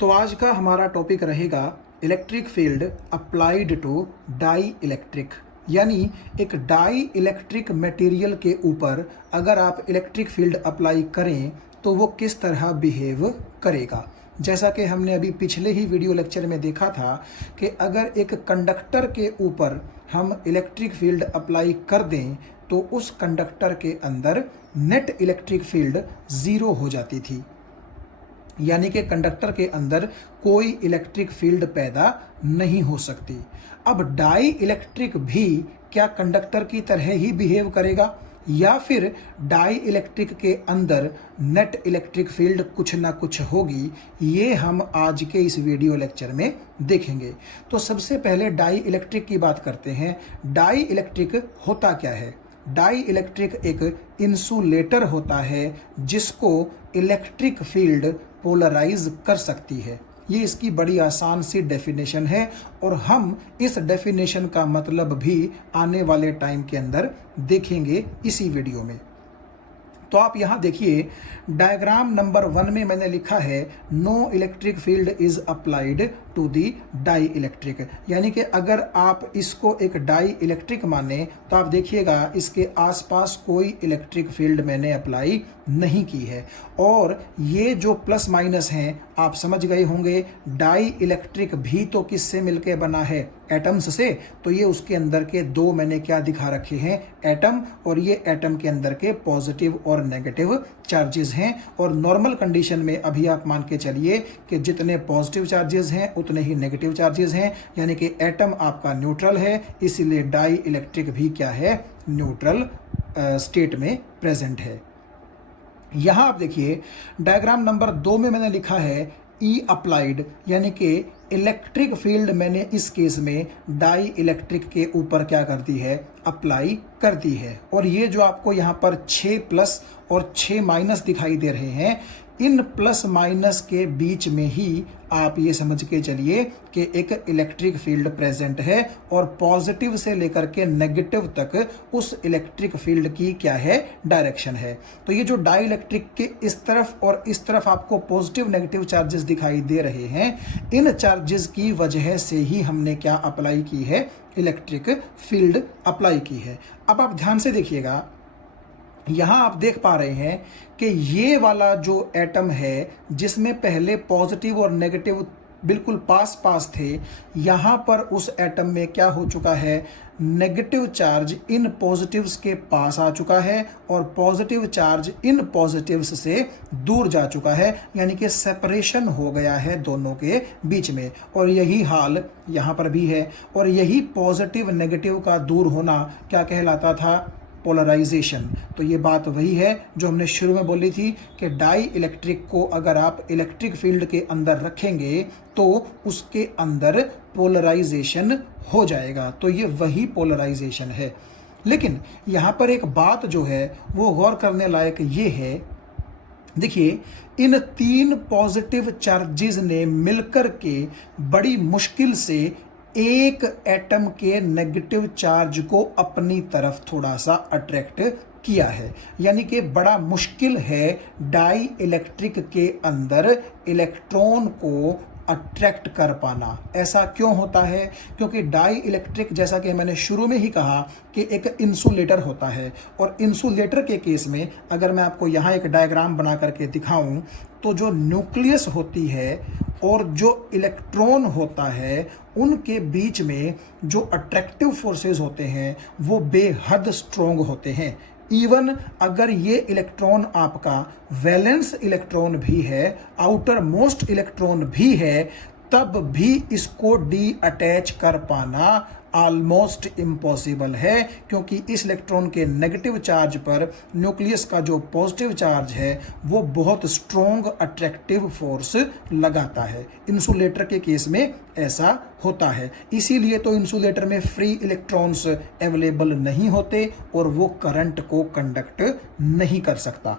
तो आज का हमारा टॉपिक रहेगा electric field applied to dielectric, यानी एक डाई इलेक्ट्रिक मटेरियल के ऊपर अगर आप इलेक्ट्रिक फील्ड अप्लाई करें तो वो किस तरह बिहेव करेगा। जैसा कि हमने अभी पिछले ही वीडियो लेक्चर में देखा था कि अगर एक कंडक्टर के ऊपर हम इलेक्ट्रिक फील्ड अप्लाई कर दें तो उस कंडक्टर के अंदर नेट इलेक्ट्रिक फील्ड ज़ीरो हो जाती थी, यानी कि कंडक्टर के अंदर कोई इलेक्ट्रिक फील्ड पैदा नहीं हो सकती। अब डाई इलेक्ट्रिक भी क्या कंडक्टर की तरह ही बिहेव करेगा या फिर डाई इलेक्ट्रिक के अंदर नेट इलेक्ट्रिक फील्ड कुछ ना कुछ होगी, ये हम आज के इस वीडियो लेक्चर में देखेंगे। तो सबसे पहले डाई इलेक्ट्रिक की बात करते हैं। डाई इलेक्ट्रिक होता क्या है? डाई इलेक्ट्रिक एक इंसुलेटर होता है जिसको इलेक्ट्रिक फील्ड पोलराइज कर सकती है। ये इसकी बड़ी आसान सी डेफिनेशन है और हम इस डेफिनेशन का मतलब भी आने वाले टाइम के अंदर देखेंगे इसी वीडियो में। तो आप यहाँ देखिए, डायग्राम नंबर 1 में मैंने लिखा है no electric field is applied to the dielectric, यानी कि अगर आप इसको एक डाई इलेक्ट्रिक माने तो आप देखिएगा इसके आसपास कोई इलेक्ट्रिक फील्ड मैंने अप्लाई नहीं की है। और ये जो प्लस माइनस हैं आप समझ गए होंगे, डाई इलेक्ट्रिक भी तो किससे मिलकर बना है? एटम्स से। तो ये उसके अंदर के दो मैंने क्या दिखा रखे हैं? एटम। और ये एटम के अंदर के पॉजिटिव और नेगेटिव चार्जेस हैं। और नॉर्मल कंडीशन में अभी आप मान के चलिए कि जितने पॉजिटिव चार्जेस हैं उतने ही नेगेटिव चार्जेस हैं, यानी कि एटम आपका न्यूट्रल है, इसीलिए डाई इलेक्ट्रिक भी क्या है? न्यूट्रल स्टेट में प्रेजेंट है। यहां आप देखिए डायग्राम नंबर 2 में मैंने लिखा है ई अप्लाइड, यानी कि इलेक्ट्रिक फील्ड मैंने इस केस में डाई इलेक्ट्रिक के ऊपर क्या कर दी है? अप्लाई कर दी है। और ये जो आपको यहाँ पर 6 प्लस और 6 माइनस दिखाई दे रहे हैं, इन प्लस माइनस के बीच में ही आप ये समझ के चलिए कि एक इलेक्ट्रिक फील्ड प्रेजेंट है और पॉजिटिव से लेकर के नेगेटिव तक उस इलेक्ट्रिक फील्ड की क्या है? डायरेक्शन है। तो ये जो डाई इलेक्ट्रिक के इस तरफ और इस तरफ आपको पॉजिटिव नेगेटिव चार्जेस दिखाई दे रहे हैं, इन चार्जेस की वजह से ही हमने क्या अप्लाई की है? इलेक्ट्रिक फील्ड अप्लाई की है। अब आप ध्यान से देखिएगा, यहां आप देख पा रहे हैं कि ये वाला जो एटम है जिसमें पहले पॉजिटिव और नेगेटिव बिल्कुल पास पास थे, यहां पर उस एटम में क्या हो चुका है? नेगेटिव चार्ज इन पॉजिटिव्स के पास आ चुका है और पॉजिटिव चार्ज इन पॉजिटिव्स से दूर जा चुका है, यानी कि सेपरेशन हो गया है दोनों के बीच में। और यही हाल यहां पर भी है। और यही पॉजिटिव नेगेटिव का दूर होना क्या कहलाता था? पोलराइजेशन। तो ये बात वही है जो हमने शुरू में बोली थी कि डाई इलेक्ट्रिक को अगर आप इलेक्ट्रिक फील्ड के अंदर रखेंगे तो उसके अंदर पोलराइजेशन हो जाएगा। तो ये वही पोलराइजेशन है। लेकिन यहाँ पर एक बात जो है वो गौर करने लायक ये है, देखिए इन 3 पॉजिटिव चार्जेस ने मिलकर के बड़ी मुश्किल से एक एटम के नेगेटिव चार्ज को अपनी तरफ थोड़ा सा अट्रैक्ट किया है, यानी कि बड़ा मुश्किल है डाई इलेक्ट्रिक के अंदर इलेक्ट्रॉन को अट्रैक्ट कर पाना। ऐसा क्यों होता है? क्योंकि डाई इलेक्ट्रिक, जैसा कि मैंने शुरू में ही कहा, कि एक इंसुलेटर होता है। और इंसुलेटर के केस में अगर मैं आपको यहाँ एक डायग्राम बना करके दिखाऊं तो जो न्यूक्लियस होती है और जो इलेक्ट्रॉन होता है उनके बीच में जो अट्रैक्टिव फोर्सेस होते हैं वो बेहद स्ट्रोंग होते हैं। इवन अगर ये इलेक्ट्रॉन आपका वैलेंस इलेक्ट्रॉन भी है, आउटर मोस्ट इलेक्ट्रॉन भी है, तब भी इसको डी अटैच कर पाना ऑलमोस्ट इम्पॉसिबल है, क्योंकि इस इलेक्ट्रॉन के नेगेटिव चार्ज पर न्यूक्लियस का जो पॉजिटिव चार्ज है वो बहुत स्ट्रॉन्ग अट्रैक्टिव फोर्स लगाता है। इंसुलेटर के केस में ऐसा होता है। इसीलिए तो इंसुलेटर में फ्री इलेक्ट्रॉन्स अवेलेबल नहीं होते और वो करंट को कंडक्ट नहीं कर सकता।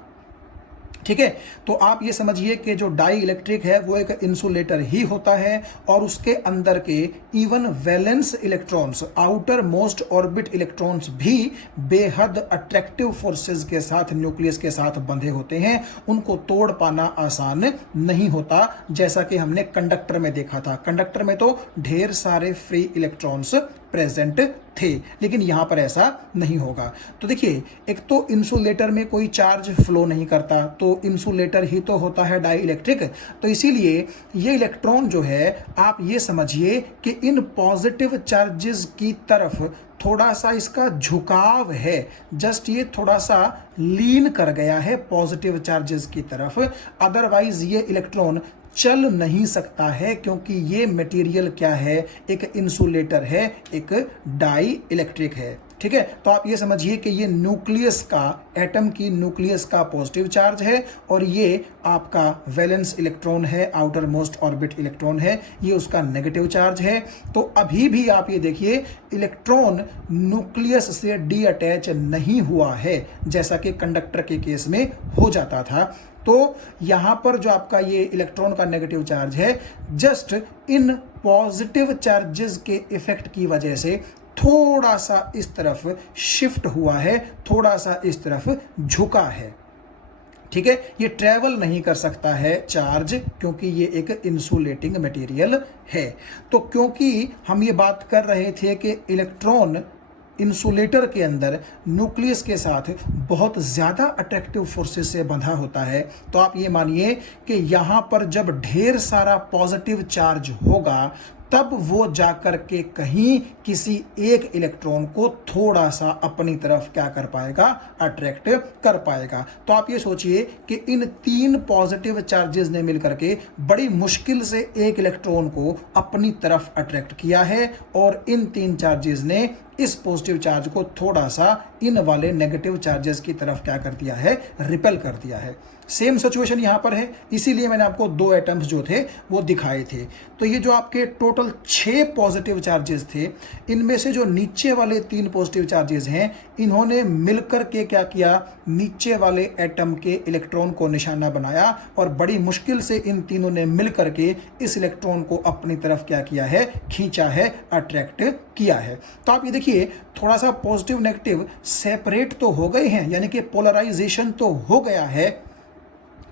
ठीक है। तो आप ये समझिए कि जो डाई इलेक्ट्रिक है वो एक इंसुलेटर ही होता है और उसके अंदर के even valence electrons, outer most orbit electrons भी बेहद अट्रैक्टिव फोर्सेस के साथ, न्यूक्लियस के साथ बंधे होते हैं। उनको तोड़ पाना आसान नहीं होता, जैसा कि हमने कंडक्टर में देखा था। कंडक्टर में तो ढेर सारे फ्री इलेक्ट्रॉन्स प्रेजेंट थे, लेकिन यहां पर ऐसा नहीं होगा। तो देखिए, एक तो इंसुलेटर में कोई चार्ज फ्लो नहीं करता, तो इंसुलेटर ही तो होता है डाई इलेक्ट्रिक। तो इसीलिए ये इलेक्ट्रॉन जो है, आप ये समझिए कि इन पॉजिटिव चार्जेस की तरफ थोड़ा सा इसका झुकाव है, जस्ट ये थोड़ा सा लीन कर गया है पॉजिटिव चार्जेस की तरफ। अदरवाइज ये इलेक्ट्रॉन चल नहीं सकता है, क्योंकि ये मटेरियल क्या है, एक इंसुलेटर है, एक डाई इलेक्ट्रिक है। ठीक है। तो आप ये समझिए कि ये न्यूक्लियस का, एटम की न्यूक्लियस का पॉजिटिव चार्ज है और ये आपका वैलेंस इलेक्ट्रॉन है, आउटर मोस्ट ऑर्बिट इलेक्ट्रॉन है, ये उसका नेगेटिव चार्ज है। तो अभी भी आप ये देखिए, इलेक्ट्रॉन न्यूक्लियस से डी अटैच नहीं हुआ है, जैसा कि कंडक्टर के केस में हो जाता था। तो यहां पर जो आपका ये इलेक्ट्रॉन का नेगेटिव चार्ज है, जस्ट इन पॉजिटिव चार्जेस के इफेक्ट की वजह से थोड़ा सा इस तरफ शिफ्ट हुआ है, थोड़ा सा इस तरफ झुका है। ठीक है। ये ट्रेवल नहीं कर सकता है चार्ज, क्योंकि ये एक इंसुलेटिंग मटेरियल है। तो क्योंकि हम ये बात कर रहे थे कि इलेक्ट्रॉन इंसुलेटर के अंदर न्यूक्लियस के साथ बहुत ज़्यादा अट्रैक्टिव फोर्सेस से बंधा होता है, तो आप ये मानिए कि यहाँ पर जब ढेर सारा पॉजिटिव चार्ज होगा, तब वो जाकर के कहीं किसी एक इलेक्ट्रॉन को थोड़ा सा अपनी तरफ क्या कर पाएगा, अट्रैक्ट कर पाएगा। तो आप ये सोचिए कि इन तीन पॉजिटिव चार्जेस ने मिलकर के बड़ी मुश्किल से एक इलेक्ट्रॉन को अपनी तरफ अट्रैक्ट किया है, और इन तीन चार्जेस ने इस पॉजिटिव चार्ज को थोड़ा सा इन वाले नेगेटिव चार्जेस की तरफ क्या कर दिया है, रिपेल कर दिया है। सेम सिचुएशन यहां पर है, इसीलिए मैंने आपको दो एटम्स जो थे वो दिखाए थे। तो ये जो आपके टोटल 6 पॉजिटिव चार्जेस थे, इनमें से जो नीचे वाले 3 पॉजिटिव चार्जेस हैं, इन्होंने मिलकर के क्या किया, नीचे वाले एटम के इलेक्ट्रॉन को निशाना बनाया, और बड़ी मुश्किल से इन तीनों ने मिलकर के इस इलेक्ट्रॉन को अपनी तरफ क्या किया है, खींचा है, अट्रैक्ट किया है। तो आप ये देखिए, थोड़ा सा पॉजिटिव नेगेटिव सेपरेट तो हो गए हैं, यानी कि पोलराइजेशन तो हो गया है,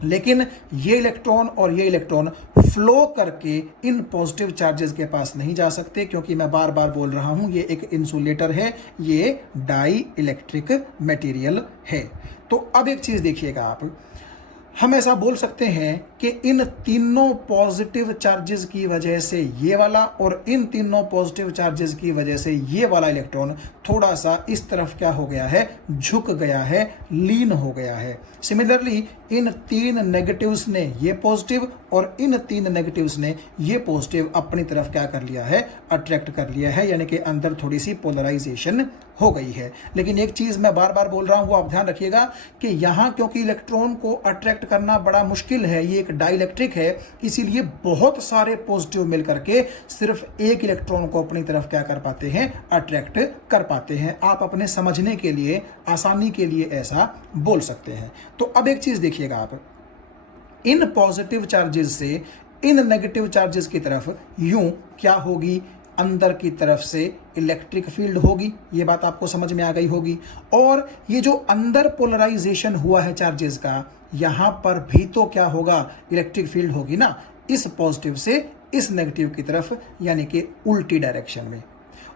लेकिन ये इलेक्ट्रॉन और ये इलेक्ट्रॉन फ्लो करके इन पॉजिटिव चार्जेस के पास नहीं जा सकते, क्योंकि मैं बार बार बोल रहा हूं, ये एक इंसुलेटर है, ये डाई इलेक्ट्रिक मटेरियल है। तो अब एक चीज देखिएगा आप, हम ऐसा बोल सकते हैं कि इन तीनों पॉजिटिव चार्जेस की वजह से ये वाला, और इन तीनों पॉजिटिव चार्जेस की वजह से ये वाला इलेक्ट्रॉन थोड़ा सा इस तरफ क्या हो गया है, झुक गया है, लीन हो गया है। सिमिलरली इन तीन नेगेटिव्स ने ये पॉजिटिव, और इन तीन नेगेटिव्स ने ये पॉजिटिव अपनी तरफ क्या कर लिया है, अट्रैक्ट कर लिया है, यानी कि अंदर थोड़ी सी पोलराइजेशन हो गई है। लेकिन एक चीज मैं बार बार बोल रहा हूं, वो आप ध्यान रखिएगा कि यहां क्योंकि इलेक्ट्रॉन को अट्रैक्ट करना बड़ा मुश्किल है, ये एक डाइलेक्ट्रिक है, इसीलिए बहुत सारे पॉजिटिव मिलकर के सिर्फ एक इलेक्ट्रॉन को अपनी तरफ क्या कर पाते हैं, अट्रैक्ट कर पाते हैं। आप अपने समझने के लिए, आसानी के लिए ऐसा बोल सकते हैं। तो अब एक चीज देखिएगा आप, इन पॉजिटिव चार्जेस से इन नेगेटिव चार्जेस की तरफ यूं क्या होगी, अंदर की तरफ से इलेक्ट्रिक फील्ड होगी। ये बात आपको समझ में आ गई होगी। और ये जो अंदर पोलराइजेशन हुआ है चार्जेस का, यहां पर भी तो क्या होगा, इलेक्ट्रिक फील्ड होगी ना, इस पॉजिटिव से इस नेगेटिव की तरफ, यानी कि उल्टी डायरेक्शन में।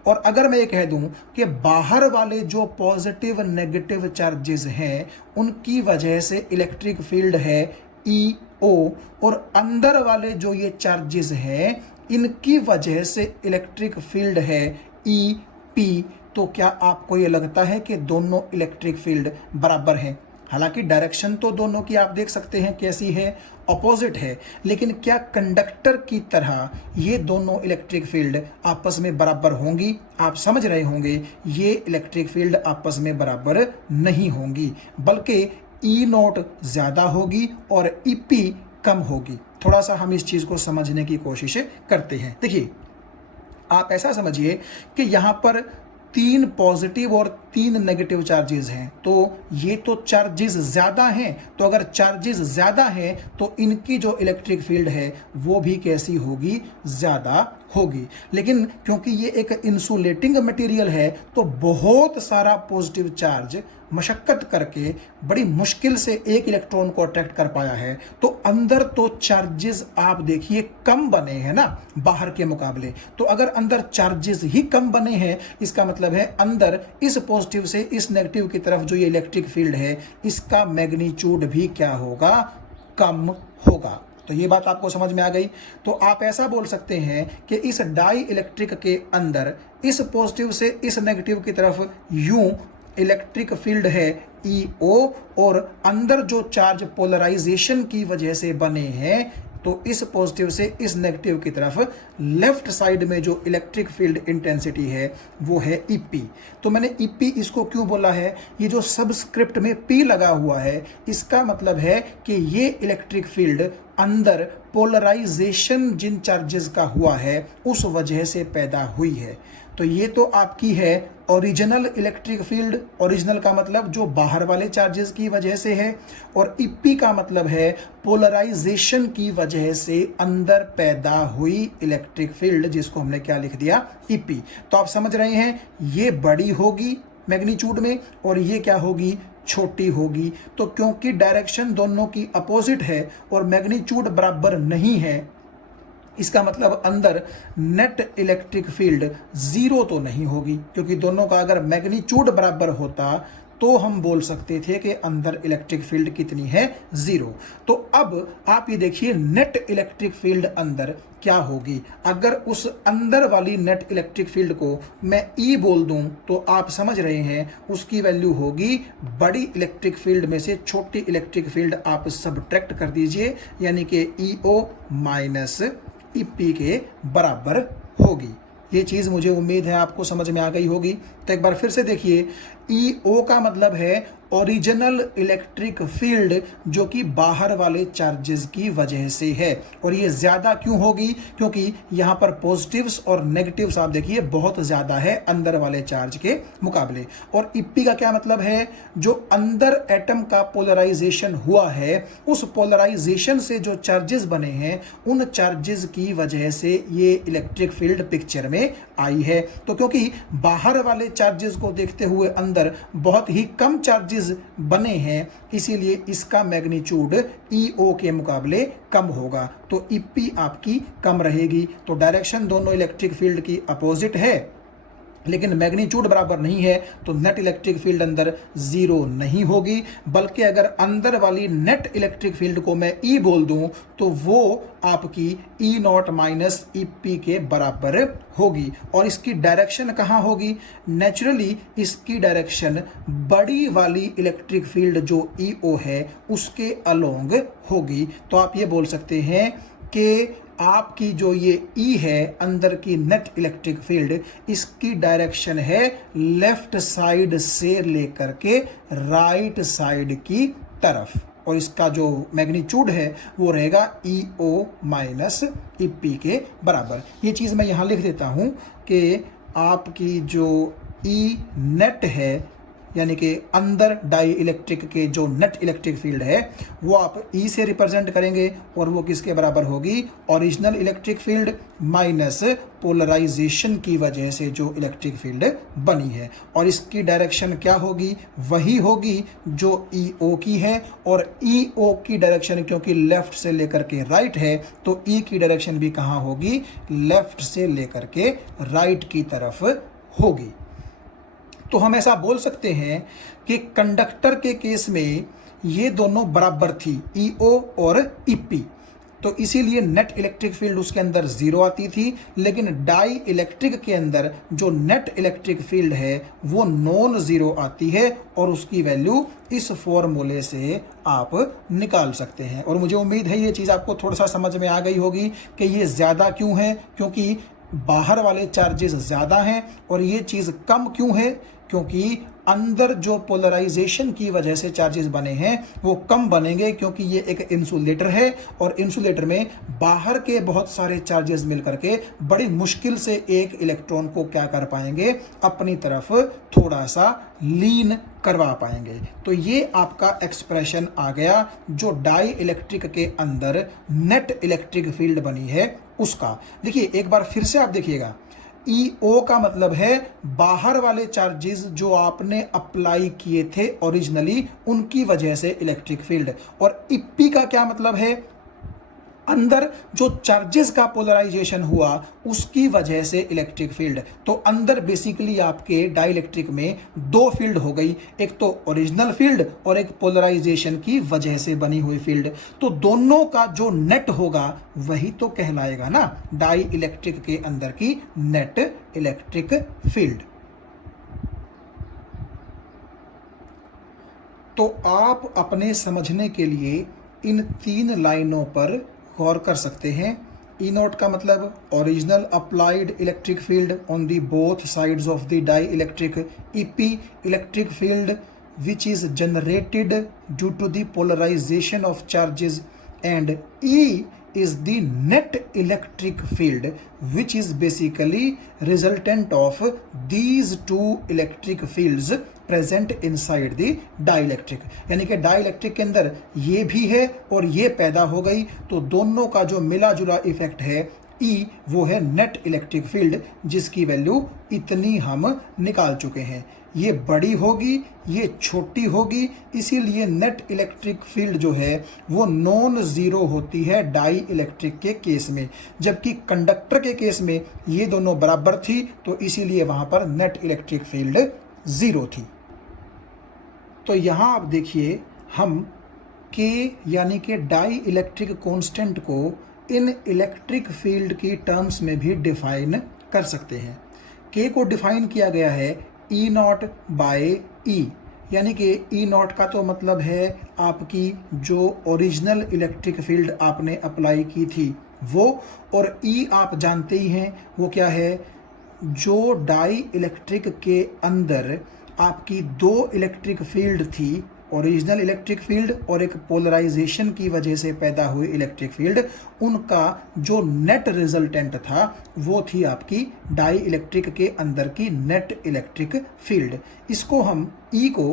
और अगर मैं ये कह दूं कि बाहर वाले जो पॉजिटिव नेगेटिव चार्जेस हैं, उनकी वजह से इलेक्ट्रिक फील्ड है EO, और अंदर वाले जो ये चार्जेस हैं, इनकी वजह से इलेक्ट्रिक फील्ड है EP, तो क्या आपको ये लगता है कि दोनों इलेक्ट्रिक फील्ड बराबर हैं? हालांकि डायरेक्शन तो दोनों की आप देख सकते हैं कैसी है, ऑपोजिट है, लेकिन क्या कंडक्टर की तरह ये दोनों इलेक्ट्रिक फील्ड आपस में बराबर होंगी? आप समझ रहे होंगे, ये इलेक्ट्रिक फील्ड आपस में बराबर नहीं होंगी, बल्कि E0 ज्यादा होगी और EP कम होगी। थोड़ा सा हम इस चीज को समझने की कोशिश करते हैं। देखिए, आप ऐसा समझिए कि यहां पर 3 पॉजिटिव और 3 नेगेटिव चार्जेस हैं, तो ये तो चार्जेस ज़्यादा हैं, तो अगर चार्जेस ज़्यादा हैं तो इनकी जो इलेक्ट्रिक फील्ड है वो भी कैसी होगी, ज़्यादा होगी। लेकिन क्योंकि ये एक इंसुलेटिंग मटेरियल है तो बहुत सारा पॉजिटिव चार्ज मशक्कत करके बड़ी मुश्किल से एक इलेक्ट्रॉन को अट्रैक्ट कर पाया है, तो अंदर तो चार्जेस आप देखिए कम बने हैं ना बाहर के मुकाबले। तो अगर अंदर चार्जेस ही कम बने हैं, इसका मतलब है अंदर इस पॉजिटिव से इस नेगेटिव की तरफ जो ये इलेक्ट्रिक फील्ड है इसका मैग्नीट्यूड भी क्या होगा, कम होगा। तो ये बात आपको समझ में आ गई। तो आप ऐसा बोल सकते हैं कि इस डाई इलेक्ट्रिक के अंदर इस पॉजिटिव से इस नेगेटिव की तरफ यूं इलेक्ट्रिक फील्ड है EO, और अंदर जो चार्ज पोलराइजेशन की वजह से बने हैं तो इस पॉजिटिव से इस नेगेटिव की तरफ लेफ्ट साइड में जो इलेक्ट्रिक फील्ड इंटेंसिटी है वो है EP। तो मैंने EP इसको क्यों बोला है, ये जो सबस्क्रिप्ट में P लगा हुआ है इसका मतलब है कि ये इलेक्ट्रिक फील्ड अंदर पोलराइजेशन जिन चार्जेस का हुआ है उस वजह से पैदा हुई है। तो ये तो आपकी है ओरिजिनल इलेक्ट्रिक फील्ड, ओरिजिनल का मतलब जो बाहर वाले चार्जेस की वजह से है, और EP का मतलब है पोलराइजेशन की वजह से अंदर पैदा हुई इलेक्ट्रिक फील्ड, जिसको हमने क्या लिख दिया, EP। तो आप समझ रहे हैं ये बड़ी होगी मैग्नीट्यूड में और ये क्या होगी, छोटी होगी। तो क्योंकि डायरेक्शन दोनों की अपोजिट है और मैग्नीट्यूड बराबर नहीं है, इसका मतलब अंदर नेट इलेक्ट्रिक फील्ड 0 तो नहीं होगी, क्योंकि दोनों का अगर मैग्नीट्यूड बराबर होता तो हम बोल सकते थे कि अंदर इलेक्ट्रिक फील्ड कितनी है, 0। तो अब आप ये देखिए नेट इलेक्ट्रिक फील्ड अंदर क्या होगी। अगर उस अंदर वाली नेट इलेक्ट्रिक फील्ड को मैं E बोल दूं तो आप समझ रहे हैं उसकी वैल्यू होगी बड़ी इलेक्ट्रिक फील्ड में से छोटी इलेक्ट्रिक फील्ड आप सबट्रैक्ट कर दीजिए, यानी कि EO माइनस EP के बराबर होगी। ये चीज़ मुझे उम्मीद है आपको समझ में आ गई होगी। तो एक बार फिर से देखिए, EO का मतलब है ओरिजिनल इलेक्ट्रिक फील्ड जो कि बाहर वाले चार्जेस की वजह से है, और ये ज़्यादा क्यों होगी, क्योंकि यहाँ पर पॉजिटिव्स और नेगेटिव्स आप देखिए बहुत ज़्यादा है अंदर वाले चार्ज के मुकाबले। और EP का क्या मतलब है, जो अंदर एटम का पोलराइजेशन हुआ है उस पोलराइजेशन से जो चार्जेस बने हैं उन चार्जेस की वजह से ये इलेक्ट्रिक फील्ड पिक्चर में आई है। तो क्योंकि बाहर वाले चार्जेस को देखते हुए अंदर बहुत ही कम चार्जेस बने हैं, इसीलिए इसका मैग्नीट्यूड EO के मुकाबले कम होगा, तो EP आपकी कम रहेगी। तो डायरेक्शन दोनों इलेक्ट्रिक फील्ड की अपोजिट है लेकिन मैग्नीट्यूड बराबर नहीं है, तो नेट इलेक्ट्रिक फील्ड अंदर 0 नहीं होगी, बल्कि अगर अंदर वाली नेट इलेक्ट्रिक फील्ड को मैं E बोल दूं तो वो आपकी E0 माइनस EP के बराबर होगी। और इसकी डायरेक्शन कहाँ होगी, नेचुरली इसकी डायरेक्शन बड़ी वाली इलेक्ट्रिक फील्ड जो EO है उसके अलोंग होगी। तो आप ये बोल सकते हैं कि आपकी जो ये E है अंदर की नेट इलेक्ट्रिक फील्ड, इसकी डायरेक्शन है लेफ्ट साइड से लेकर के राइट साइड की तरफ, और इसका जो मैग्नीट्यूड है वो रहेगा EO माइनस EP के बराबर। ये चीज़ मैं यहाँ लिख देता हूँ कि आपकी जो E नेट है यानी कि अंदर डाई इलेक्ट्रिक के जो नेट इलेक्ट्रिक फील्ड है वो आप E से रिप्रेजेंट करेंगे, और वो किसके बराबर होगी, original electric field minus polarisation की वजह से जो इलेक्ट्रिक फील्ड बनी है। और इसकी डायरेक्शन क्या होगी, वही होगी जो EO की है, और EO की डायरेक्शन क्योंकि लेफ्ट से लेकर के राइट है तो E की डायरेक्शन भी कहाँ होगी, लेफ्ट से लेकर के राइट की तरफ होगी। तो हम ऐसा बोल सकते हैं कि कंडक्टर के केस में ये दोनों बराबर थी, EO और EP, तो इसीलिए नेट इलेक्ट्रिक फील्ड उसके अंदर 0 आती थी। लेकिन डाई इलेक्ट्रिक के अंदर जो नेट इलेक्ट्रिक फील्ड है वो नॉन ज़ीरो आती है, और उसकी वैल्यू इस फॉर्मूले से आप निकाल सकते हैं। और मुझे उम्मीद है ये चीज़ आपको थोड़ा सा समझ में आ गई होगी कि ये ज़्यादा क्यों है, क्योंकि बाहर वाले चार्जेस ज़्यादा हैं, और ये चीज़ कम क्यों है क्योंकि अंदर जो पोलराइजेशन की वजह से चार्जेस बने हैं वो कम बनेंगे, क्योंकि ये एक इंसुलेटर है और इंसुलेटर में बाहर के बहुत सारे चार्जेस मिलकर के बड़ी मुश्किल से एक इलेक्ट्रॉन को क्या कर पाएंगे, अपनी तरफ थोड़ा सा लीन करवा पाएंगे। तो ये आपका एक्सप्रेशन आ गया जो डाई इलेक्ट्रिक के अंदर नेट इलेक्ट्रिक फील्ड बनी है उसका। देखिए एक बार फिर से आप देखिएगा, EO का मतलब है बाहर वाले चार्जेस जो आपने अप्लाई किए थे ओरिजिनली, उनकी वजह से इलेक्ट्रिक फील्ड। और EP का क्या मतलब है, अंदर जो चार्जेस का पोलराइजेशन हुआ उसकी वजह से इलेक्ट्रिक फील्ड। तो अंदर बेसिकली आपके डाइलेक्ट्रिक में दो फील्ड हो गई, एक तो ओरिजिनल फील्ड और एक पोलराइजेशन की वजह से बनी हुई फील्ड। तो दोनों का जो नेट होगा वही तो कहलाएगा ना डाई इलेक्ट्रिक के अंदर की नेट इलेक्ट्रिक फील्ड। तो आप अपने समझने के लिए इन 3 लाइनों पर गौर कर सकते हैं। E0 का मतलब original applied electric field on the both sides of the dielectric. EP electric field which is generated due to the polarisation of charges, and E is the net electric field which is basically resultant of these two electric fields present inside the dielectric। यानी कि dielectric के अंदर ये भी है और ये पैदा हो गई, तो दोनों का जो मिला जुला इफेक्ट है E वो है नेट इलेक्ट्रिक फील्ड, जिसकी वैल्यू इतनी हम निकाल चुके हैं। ये बड़ी होगी, ये छोटी होगी, इसीलिए नेट इलेक्ट्रिक फील्ड जो है वो नॉन जीरो होती है डाई इलेक्ट्रिक के केस में, जबकि कंडक्टर के केस में ये दोनों बराबर थी, तो इसीलिए वहां पर नेट इलेक्ट्रिक फील्ड जीरो थी। तो यहां आप देखिए हम K यानी कि डाई इलेक्ट्रिक कांस्टेंट को इन इलेक्ट्रिक फील्ड की टर्म्स में भी डिफाइन कर सकते हैं। K को डिफाइन किया गया है E0 बाय E, यानी कि E0 का तो मतलब है आपकी जो ओरिजिनल इलेक्ट्रिक फील्ड आपने अप्लाई की थी वो, और E आप जानते ही हैं वो क्या है, जो डाई इलेक्ट्रिक के अंदर आपकी दो इलेक्ट्रिक फील्ड थी, ओरिजिनल इलेक्ट्रिक फील्ड और एक पोलराइजेशन की वजह से पैदा हुई इलेक्ट्रिक फील्ड, उनका जो नेट रिजल्टेंट था वो थी आपकी डाई इलेक्ट्रिक के अंदर की नेट इलेक्ट्रिक फील्ड। इसको हम E को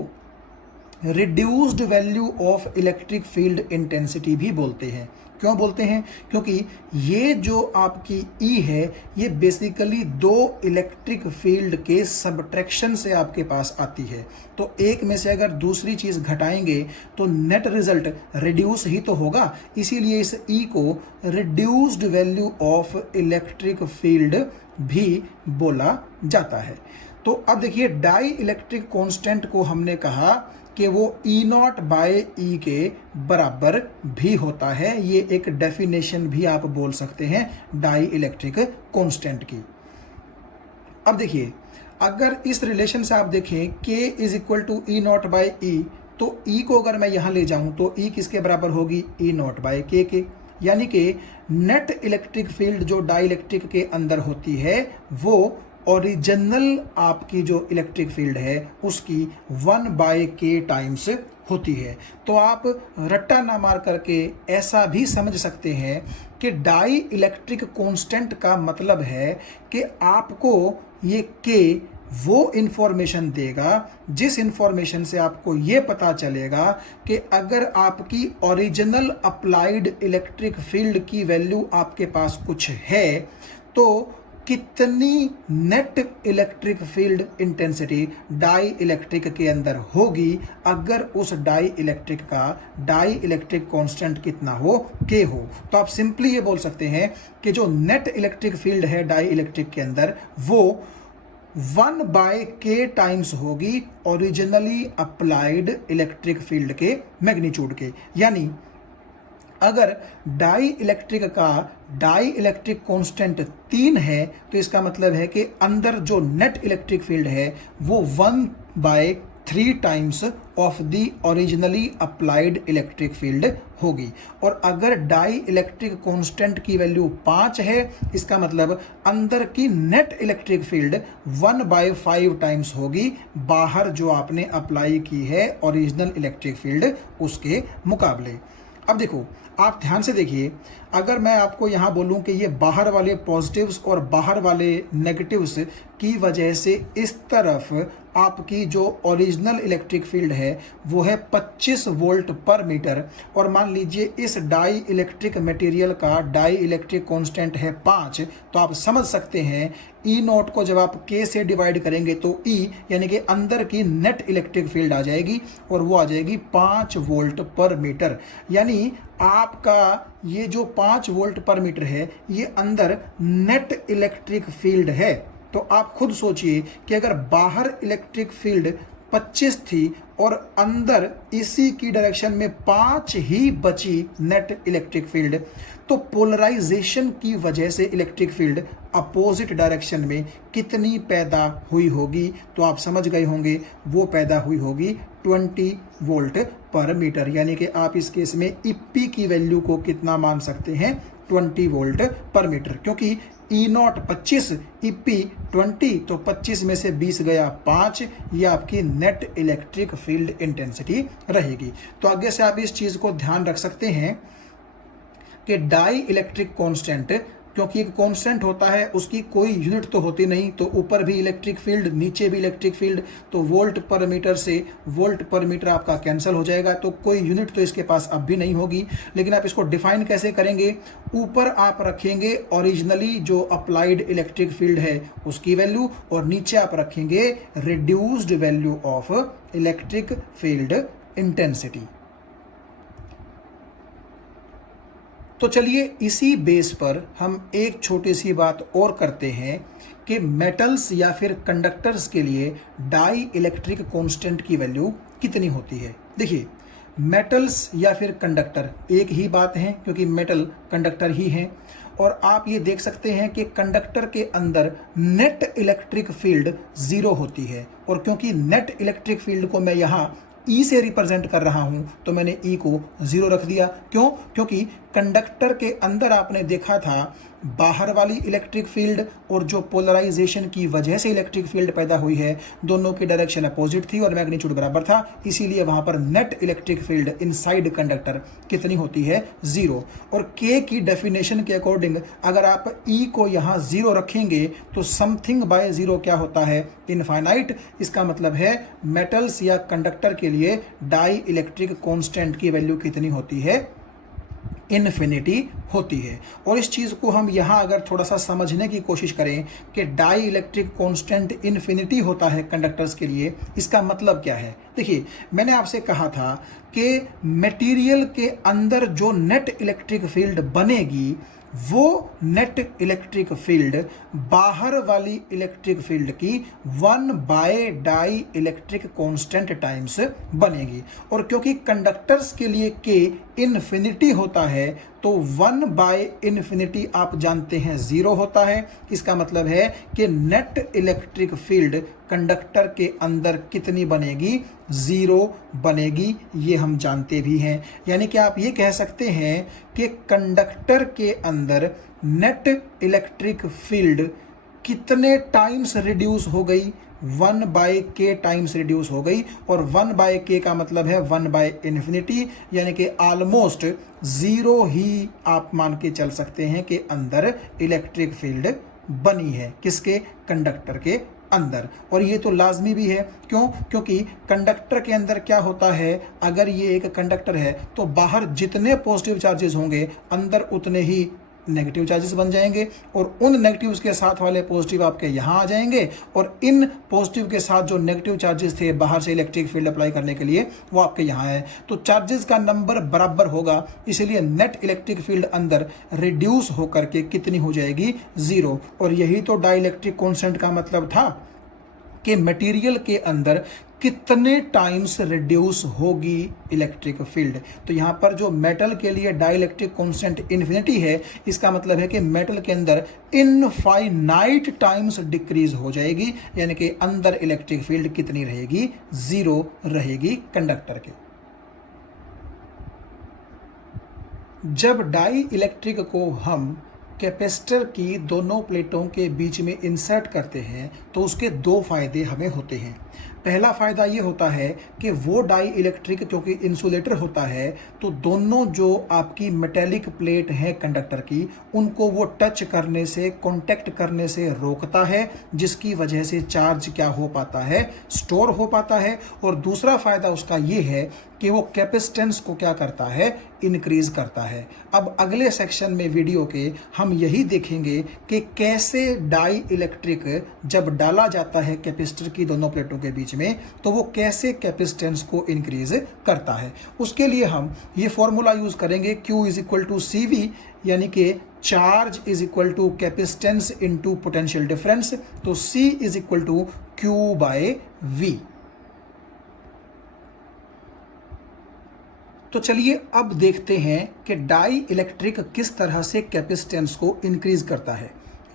reduced value of electric field intensity भी बोलते हैं। क्यों बोलते हैं, क्योंकि ये जो आपकी E है ये बेसिकली दो इलेक्ट्रिक फील्ड के सबट्रैक्शन से आपके पास आती है। तो एक में से अगर दूसरी चीज घटाएंगे तो नेट रिजल्ट रिड्यूस ही तो होगा, इसीलिए इस E को reduced value of electric field भी बोला जाता है। तो अब देखिए डाई इलेक्ट्रिक कांस्टेंट को हमने कहा कि वो E0 बाय E के बराबर भी होता है। ये एक डेफिनेशन भी आप बोल सकते हैं डाई इलेक्ट्रिक कांस्टेंट की। अब देखिए अगर इस रिलेशन से आप देखें K is equal to E0 by E, तो E को अगर मैं यहां ले जाऊं तो E किसके बराबर होगी, E0 बाय K के। यानी कि नेट इलेक्ट्रिक फील्ड जो डाई इलेक्ट्रिक के अंदर होती है वो ओरिजिनल आपकी जो इलेक्ट्रिक फील्ड है उसकी 1 बाय K टाइम्स होती है। तो आप रट्टा ना मार करके ऐसा भी समझ सकते हैं कि डाई इलेक्ट्रिक कांस्टेंट का मतलब है कि आपको ये K वो इंफॉर्मेशन देगा जिस इंफॉर्मेशन से आपको ये पता चलेगा कि अगर आपकी ओरिजिनल अप्लाइड इलेक्ट्रिक फील्ड की वैल्यू आपके पास कुछ है तो कितनी net electric field intensity dielectric के अंदर होगी अगर उस डाई इलेक्ट्रिक का डाई इलेक्ट्रिक कांस्टेंट कितना हो, K हो। तो आप सिंपली ये बोल सकते हैं कि जो नेट इलेक्ट्रिक फील्ड है डाई इलेक्ट्रिक के अंदर वो 1 बाय K टाइम्स होगी ओरिजिनली अप्लाइड इलेक्ट्रिक फील्ड के मैग्नीट्यूड के। यानी अगर डाई इलेक्ट्रिक का डाई इलेक्ट्रिक कांस्टेंट 3 है तो इसका मतलब है कि अंदर जो नेट इलेक्ट्रिक फील्ड है वो 1 by 3 times of the originally applied electric field होगी। और अगर डाई इलेक्ट्रिक कांस्टेंट की वैल्यू 5 है, इसका मतलब अंदर की नेट इलेक्ट्रिक फील्ड 1/5 टाइम्स होगी बाहर जो आपने अप्लाई की है ओरिजिनल इलेक्ट्रिक फील्ड उसके मुकाबले। अब देखो, आप ध्यान से देखिए, अगर मैं आपको यहाँ बोलूँ कि ये बाहर वाले पॉजिटिव्स और बाहर वाले नेगेटिव्स की वजह से इस तरफ आपकी जो ओरिजिनल इलेक्ट्रिक फील्ड है वो है 25 वोल्ट पर मीटर, और मान लीजिए इस डाई इलेक्ट्रिक मटेरियल का डाई इलेक्ट्रिक कांस्टेंट है 5, तो आप समझ सकते हैं ई नॉट को जब आप के से डिवाइड करेंगे तो ई यानी कि अंदर की नेट इलेक्ट्रिक फील्ड आ जाएगी और वो आ जाएगी 5 वोल्ट पर मीटर। यानी आपका ये जो 5 वोल्ट पर मीटर है ये अंदर नेट इलेक्ट्रिक फील्ड है। तो आप खुद सोचिए कि अगर बाहर इलेक्ट्रिक फील्ड 25 थी और अंदर इसी की डायरेक्शन में 5 ही बची नेट इलेक्ट्रिक फील्ड, तो पोलराइजेशन की वजह से इलेक्ट्रिक फील्ड अपोजिट डायरेक्शन में कितनी पैदा हुई होगी, तो आप समझ गए होंगे वो पैदा हुई होगी 20 वोल्ट पर मीटर। यानी कि आप इस केस में इप्पी की वैल्यू को कितना मान सकते हैं, 20 वोल्ट पर मीटर, क्योंकि ई नॉट 25 इपी 20, तो 25 में से 20 गया 5, ये आपकी नेट इलेक्ट्रिक फील्ड इंटेंसिटी रहेगी। तो आगे से आप इस चीज को ध्यान रख सकते हैं कि डाई इलेक्ट्रिक कांस्टेंट, क्योंकि एक कांस्टेंट होता है उसकी कोई यूनिट तो होती नहीं, तो ऊपर भी इलेक्ट्रिक फील्ड नीचे भी इलेक्ट्रिक फील्ड, तो वोल्ट पर मीटर से वोल्ट पर मीटर आपका कैंसिल हो जाएगा, तो कोई यूनिट तो इसके पास अब भी नहीं होगी। लेकिन आप इसको डिफाइन कैसे करेंगे, ऊपर आप रखेंगे ओरिजिनली जो अप्लाइड इलेक्ट्रिक फील्ड है उसकी वैल्यू, और नीचे आप रखेंगे reduced value of electric field intensity. तो चलिए इसी बेस पर हम एक छोटी सी बात और करते हैं कि मेटल्स या फिर कंडक्टर्स के लिए डाई इलेक्ट्रिक कांस्टेंट की वैल्यू कितनी होती है। देखिए, मेटल्स या फिर कंडक्टर एक ही बात है, क्योंकि मेटल कंडक्टर ही हैं, और आप ये देख सकते हैं कि कंडक्टर के अंदर नेट इलेक्ट्रिक फील्ड 0 होती है। और क्योंकि नेट इलेक्ट्रिक फील्ड को मैं यहाँ ई से रिप्रेजेंट कर रहा हूं, तो मैंने ई को 0 रख दिया। क्यों? क्योंकि कंडक्टर के अंदर आपने देखा था बाहर वाली इलेक्ट्रिक फील्ड और जो पोलराइजेशन की वजह से इलेक्ट्रिक फील्ड पैदा हुई है, दोनों की डायरेक्शन अपोजिट थी और मैग्नीट्यूड बराबर था, इसीलिए वहां पर net electric field inside conductor कितनी होती है, 0। और के की डेफिनेशन के अकॉर्डिंग अगर आप ई को यहां 0 रखेंगे तो समथिंग बाय 0 क्या होता है, इनफाइनाइट। इसका मतलब है मेटल्स या कंडक्टर के लिए डाई इलेक्ट्रिक कांस्टेंट की वैल्यू कितनी होती है, इन्फिनिटी होती है। और इस चीज़ को हम यहाँ अगर थोड़ा सा समझने की कोशिश करें कि डाई इलेक्ट्रिक कांस्टेंट इन्फिनिटी होता है कंडक्टर्स के लिए, इसका मतलब क्या है। देखिए, मैंने आपसे कहा था कि मटेरियल के अंदर जो नेट इलेक्ट्रिक फील्ड बनेगी वो नेट इलेक्ट्रिक फील्ड बाहर वाली इलेक्ट्रिक फील्ड की 1 डाई इलेक्ट्रिक कांस्टेंट टाइम्स बनेगी। और क्योंकि कंडक्टर्स के लिए के इन्फिनिटी होता है, तो 1/∞ आप जानते हैं 0 होता है। इसका मतलब है कि नेट इलेक्ट्रिक फील्ड कंडक्टर के अंदर कितनी बनेगी, 0 बनेगी, ये हम जानते भी हैं। यानी कि आप ये कह सकते हैं कि कंडक्टर के अंदर नेट इलेक्ट्रिक फील्ड कितने टाइम्स रिड्यूस हो गई, 1/k टाइम्स रिड्यूस हो गई। और 1/k का मतलब है 1/∞, यानी कि ऑलमोस्ट 0 ही आप मान के चल सकते हैं कि अंदर इलेक्ट्रिक फील्ड बनी है, किसके, कंडक्टर के अंदर। और ये तो लाजमी भी है। क्यों? क्योंकि कंडक्टर के अंदर क्या होता है, अगर ये एक कंडक्टर है तो बाहर जितने पॉजिटिव चार्जेस होंगे अंदर उतने ही नेगेटिव चार्जेस बन जाएंगे, और उन नेगेटिव्स के साथ वाले पॉजिटिव आपके यहाँ आ जाएंगे, और इन पॉजिटिव के साथ जो नेगेटिव चार्जेस थे बाहर से इलेक्ट्रिक फील्ड अप्लाई करने के लिए वो आपके यहाँ है। तो चार्जेस का नंबर बराबर होगा, इसीलिए नेट इलेक्ट्रिक फील्ड अंदर रिड्यूस होकर के कितनी हो जाएगी, 0। और यही तो डाई इलेक्ट्रिक कांस्टेंट का मतलब था कि मटेरियल के अंदर कितने टाइम्स रिड्यूस होगी इलेक्ट्रिक फील्ड। तो यहाँ पर जो मेटल के लिए डाइलेक्ट्रिक कांस्टेंट इन्फिनिटी है, इसका मतलब है कि मेटल के अंदर इनफाइनाइट टाइम्स डिक्रीज हो जाएगी, यानी कि अंदर इलेक्ट्रिक फील्ड कितनी रहेगी, 0 रहेगी कंडक्टर के। जब डाई इलेक्ट्रिक को हम कैपेसिटर की दोनों प्लेटों के बीच में इंसर्ट करते हैं तो उसके दो फायदे हमें होते हैं। पहला फ़ायदा ये होता है कि वो डाई इलेक्ट्रिक क्योंकि इंसुलेटर होता है, तो दोनों जो आपकी मेटेलिक प्लेट है कंडक्टर की, उनको वो टच करने से, कांटेक्ट करने से रोकता है, जिसकी वजह से चार्ज क्या हो पाता है, स्टोर हो पाता है। और दूसरा फ़ायदा उसका ये है कि वो कैपेसिटेंस को क्या करता है, इंक्रीज करता है। अब अगले सेक्शन में वीडियो के हम यही देखेंगे कि कैसे डाई इलेक्ट्रिक जब डाला जाता है कैपेसिटर की दोनों प्लेटों के बीच में, तो वो कैसे कैपेसिटेंस को इंक्रीज करता है। उसके लिए हम ये फॉर्मूला यूज करेंगे, Q is equal to CV, यानी कि charge is equal to capacitance into potential difference. तो C is equal to Q/V। तो चलिए अब देखते हैं कि डाई इलेक्ट्रिक किस तरह से कैपेसिटेंस को इंक्रीज करता है।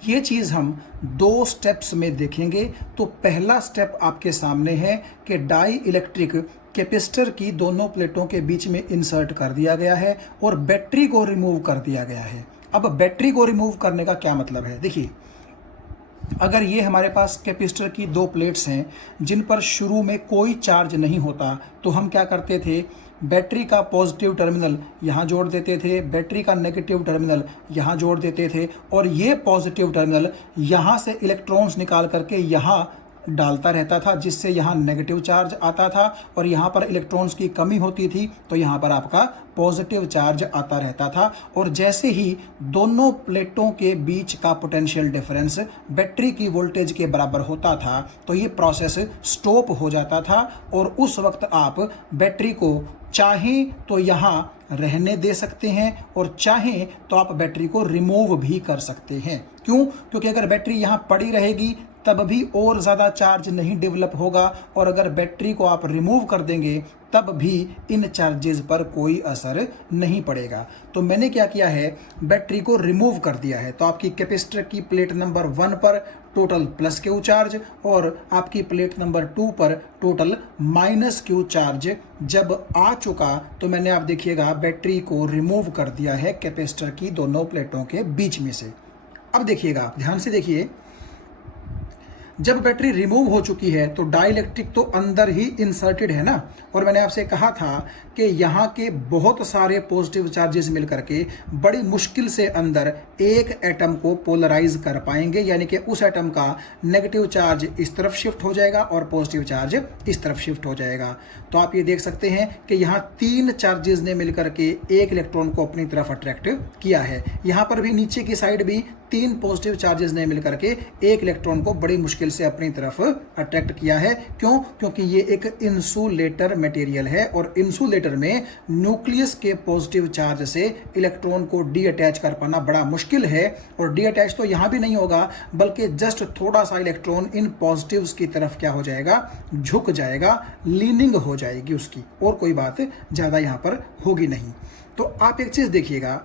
ये चीज़ हम 2 स्टेप्स में देखेंगे। तो पहला स्टेप आपके सामने है कि डाई इलेक्ट्रिक कैपेसिटर की दोनों प्लेटों के बीच में इंसर्ट कर दिया गया है और बैटरी को रिमूव कर दिया गया है। अब बैटरी को रिमूव करने का क्या मतलब है, देखिए, अगर ये हमारे पास कैपेसिटर की 2 प्लेट्स हैं जिन पर शुरू में कोई चार्ज नहीं होता, तो हम क्या करते थे, बैटरी का पॉजिटिव टर्मिनल यहाँ जोड़ देते थे, बैटरी का नेगेटिव टर्मिनल यहाँ जोड़ देते थे, और ये पॉजिटिव टर्मिनल यहाँ से इलेक्ट्रॉन्स निकाल करके यहाँ डालता रहता था, जिससे यहाँ नेगेटिव चार्ज आता था, और यहाँ पर इलेक्ट्रॉन्स की कमी होती थी तो यहाँ पर आपका पॉजिटिव चार्ज आता रहता था। और जैसे ही दोनों प्लेटों के बीच का पोटेंशियल डिफरेंस बैटरी की वोल्टेज के बराबर होता था, तो ये प्रोसेस स्टॉप हो जाता था, और उस वक्त आप बैटरी को चाहें तो यहाँ रहने दे सकते हैं और चाहें तो आप बैटरी को रिमूव भी कर सकते हैं। क्यों? क्योंकि अगर बैटरी यहाँ पड़ी रहेगी तब भी और ज़्यादा चार्ज नहीं डेवलप होगा, और अगर बैटरी को आप रिमूव कर देंगे तब भी इन चार्जेस पर कोई असर नहीं पड़ेगा। तो मैंने क्या किया है, बैटरी को रिमूव कर दिया है। तो आपकी कैपेसिटर की प्लेट नंबर 1 पर टोटल +Q चार्ज और आपकी प्लेट नंबर 2 पर टोटल -Q चार्ज जब आ चुका, तो मैंने, आप देखिएगा, बैटरी को रिमूव कर दिया है कैपेसिटर की दोनों प्लेटों के बीच में से। अब देखिएगा, ध्यान से देखिए, जब बैटरी रिमूव हो चुकी है तो डाइलेक्ट्रिक तो अंदर ही इंसर्टेड है ना, और मैंने आपसे कहा था कि यहाँ के बहुत सारे पॉजिटिव चार्जेस मिलकर के बड़ी मुश्किल से अंदर एक एटम को पोलराइज कर पाएंगे, यानी कि उस एटम का नेगेटिव चार्ज इस तरफ शिफ्ट हो जाएगा और पॉजिटिव चार्ज इस तरफ शिफ्ट हो जाएगा। तो आप ये देख सकते हैं कि यहाँ 3 चार्जेस ने मिलकर के एक इलेक्ट्रॉन को अपनी तरफ अट्रैक्ट किया है। यहाँ पर भी नीचे की साइड भी 3 पॉजिटिव चार्जेस ने मिलकर के एक इलेक्ट्रॉन को बड़ी मुश्किल से अपनी तरफ अट्रैक्ट किया है। क्यों? क्योंकि ये एक इंसुलेटर मटेरियल है, और इंसुलेटर में न्यूक्लियस के पॉजिटिव चार्ज से इलेक्ट्रॉन को डी अटैच कर पाना बड़ा मुश्किल है, और डी अटैच तो यहाँ भी नहीं होगा, बल्कि जस्ट थोड़ा सा इलेक्ट्रॉन इन पॉजिटिव्स की तरफ क्या हो जाएगा, झुक जाएगा, लीनिंग हो जाएगी उसकी, और कोई बात ज़्यादा यहाँ पर होगी नहीं। तो आप एक चीज़ देखिएगा,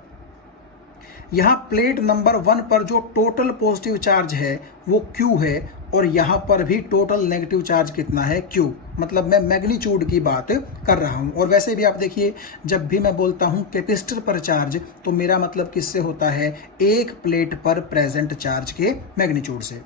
यहाँ प्लेट नंबर 1 पर जो टोटल पॉजिटिव चार्ज है वो Q है, और यहाँ पर भी टोटल नेगेटिव चार्ज कितना है, Q। मतलब मैं मैग्नीट्यूड की बात कर रहा हूँ। और वैसे भी आप देखिए, जब भी मैं बोलता हूँ कैपेसिटर पर चार्ज, तो मेरा मतलब किससे होता है, एक प्लेट पर प्रेजेंट चार्ज के मैग्नीट्यूड से।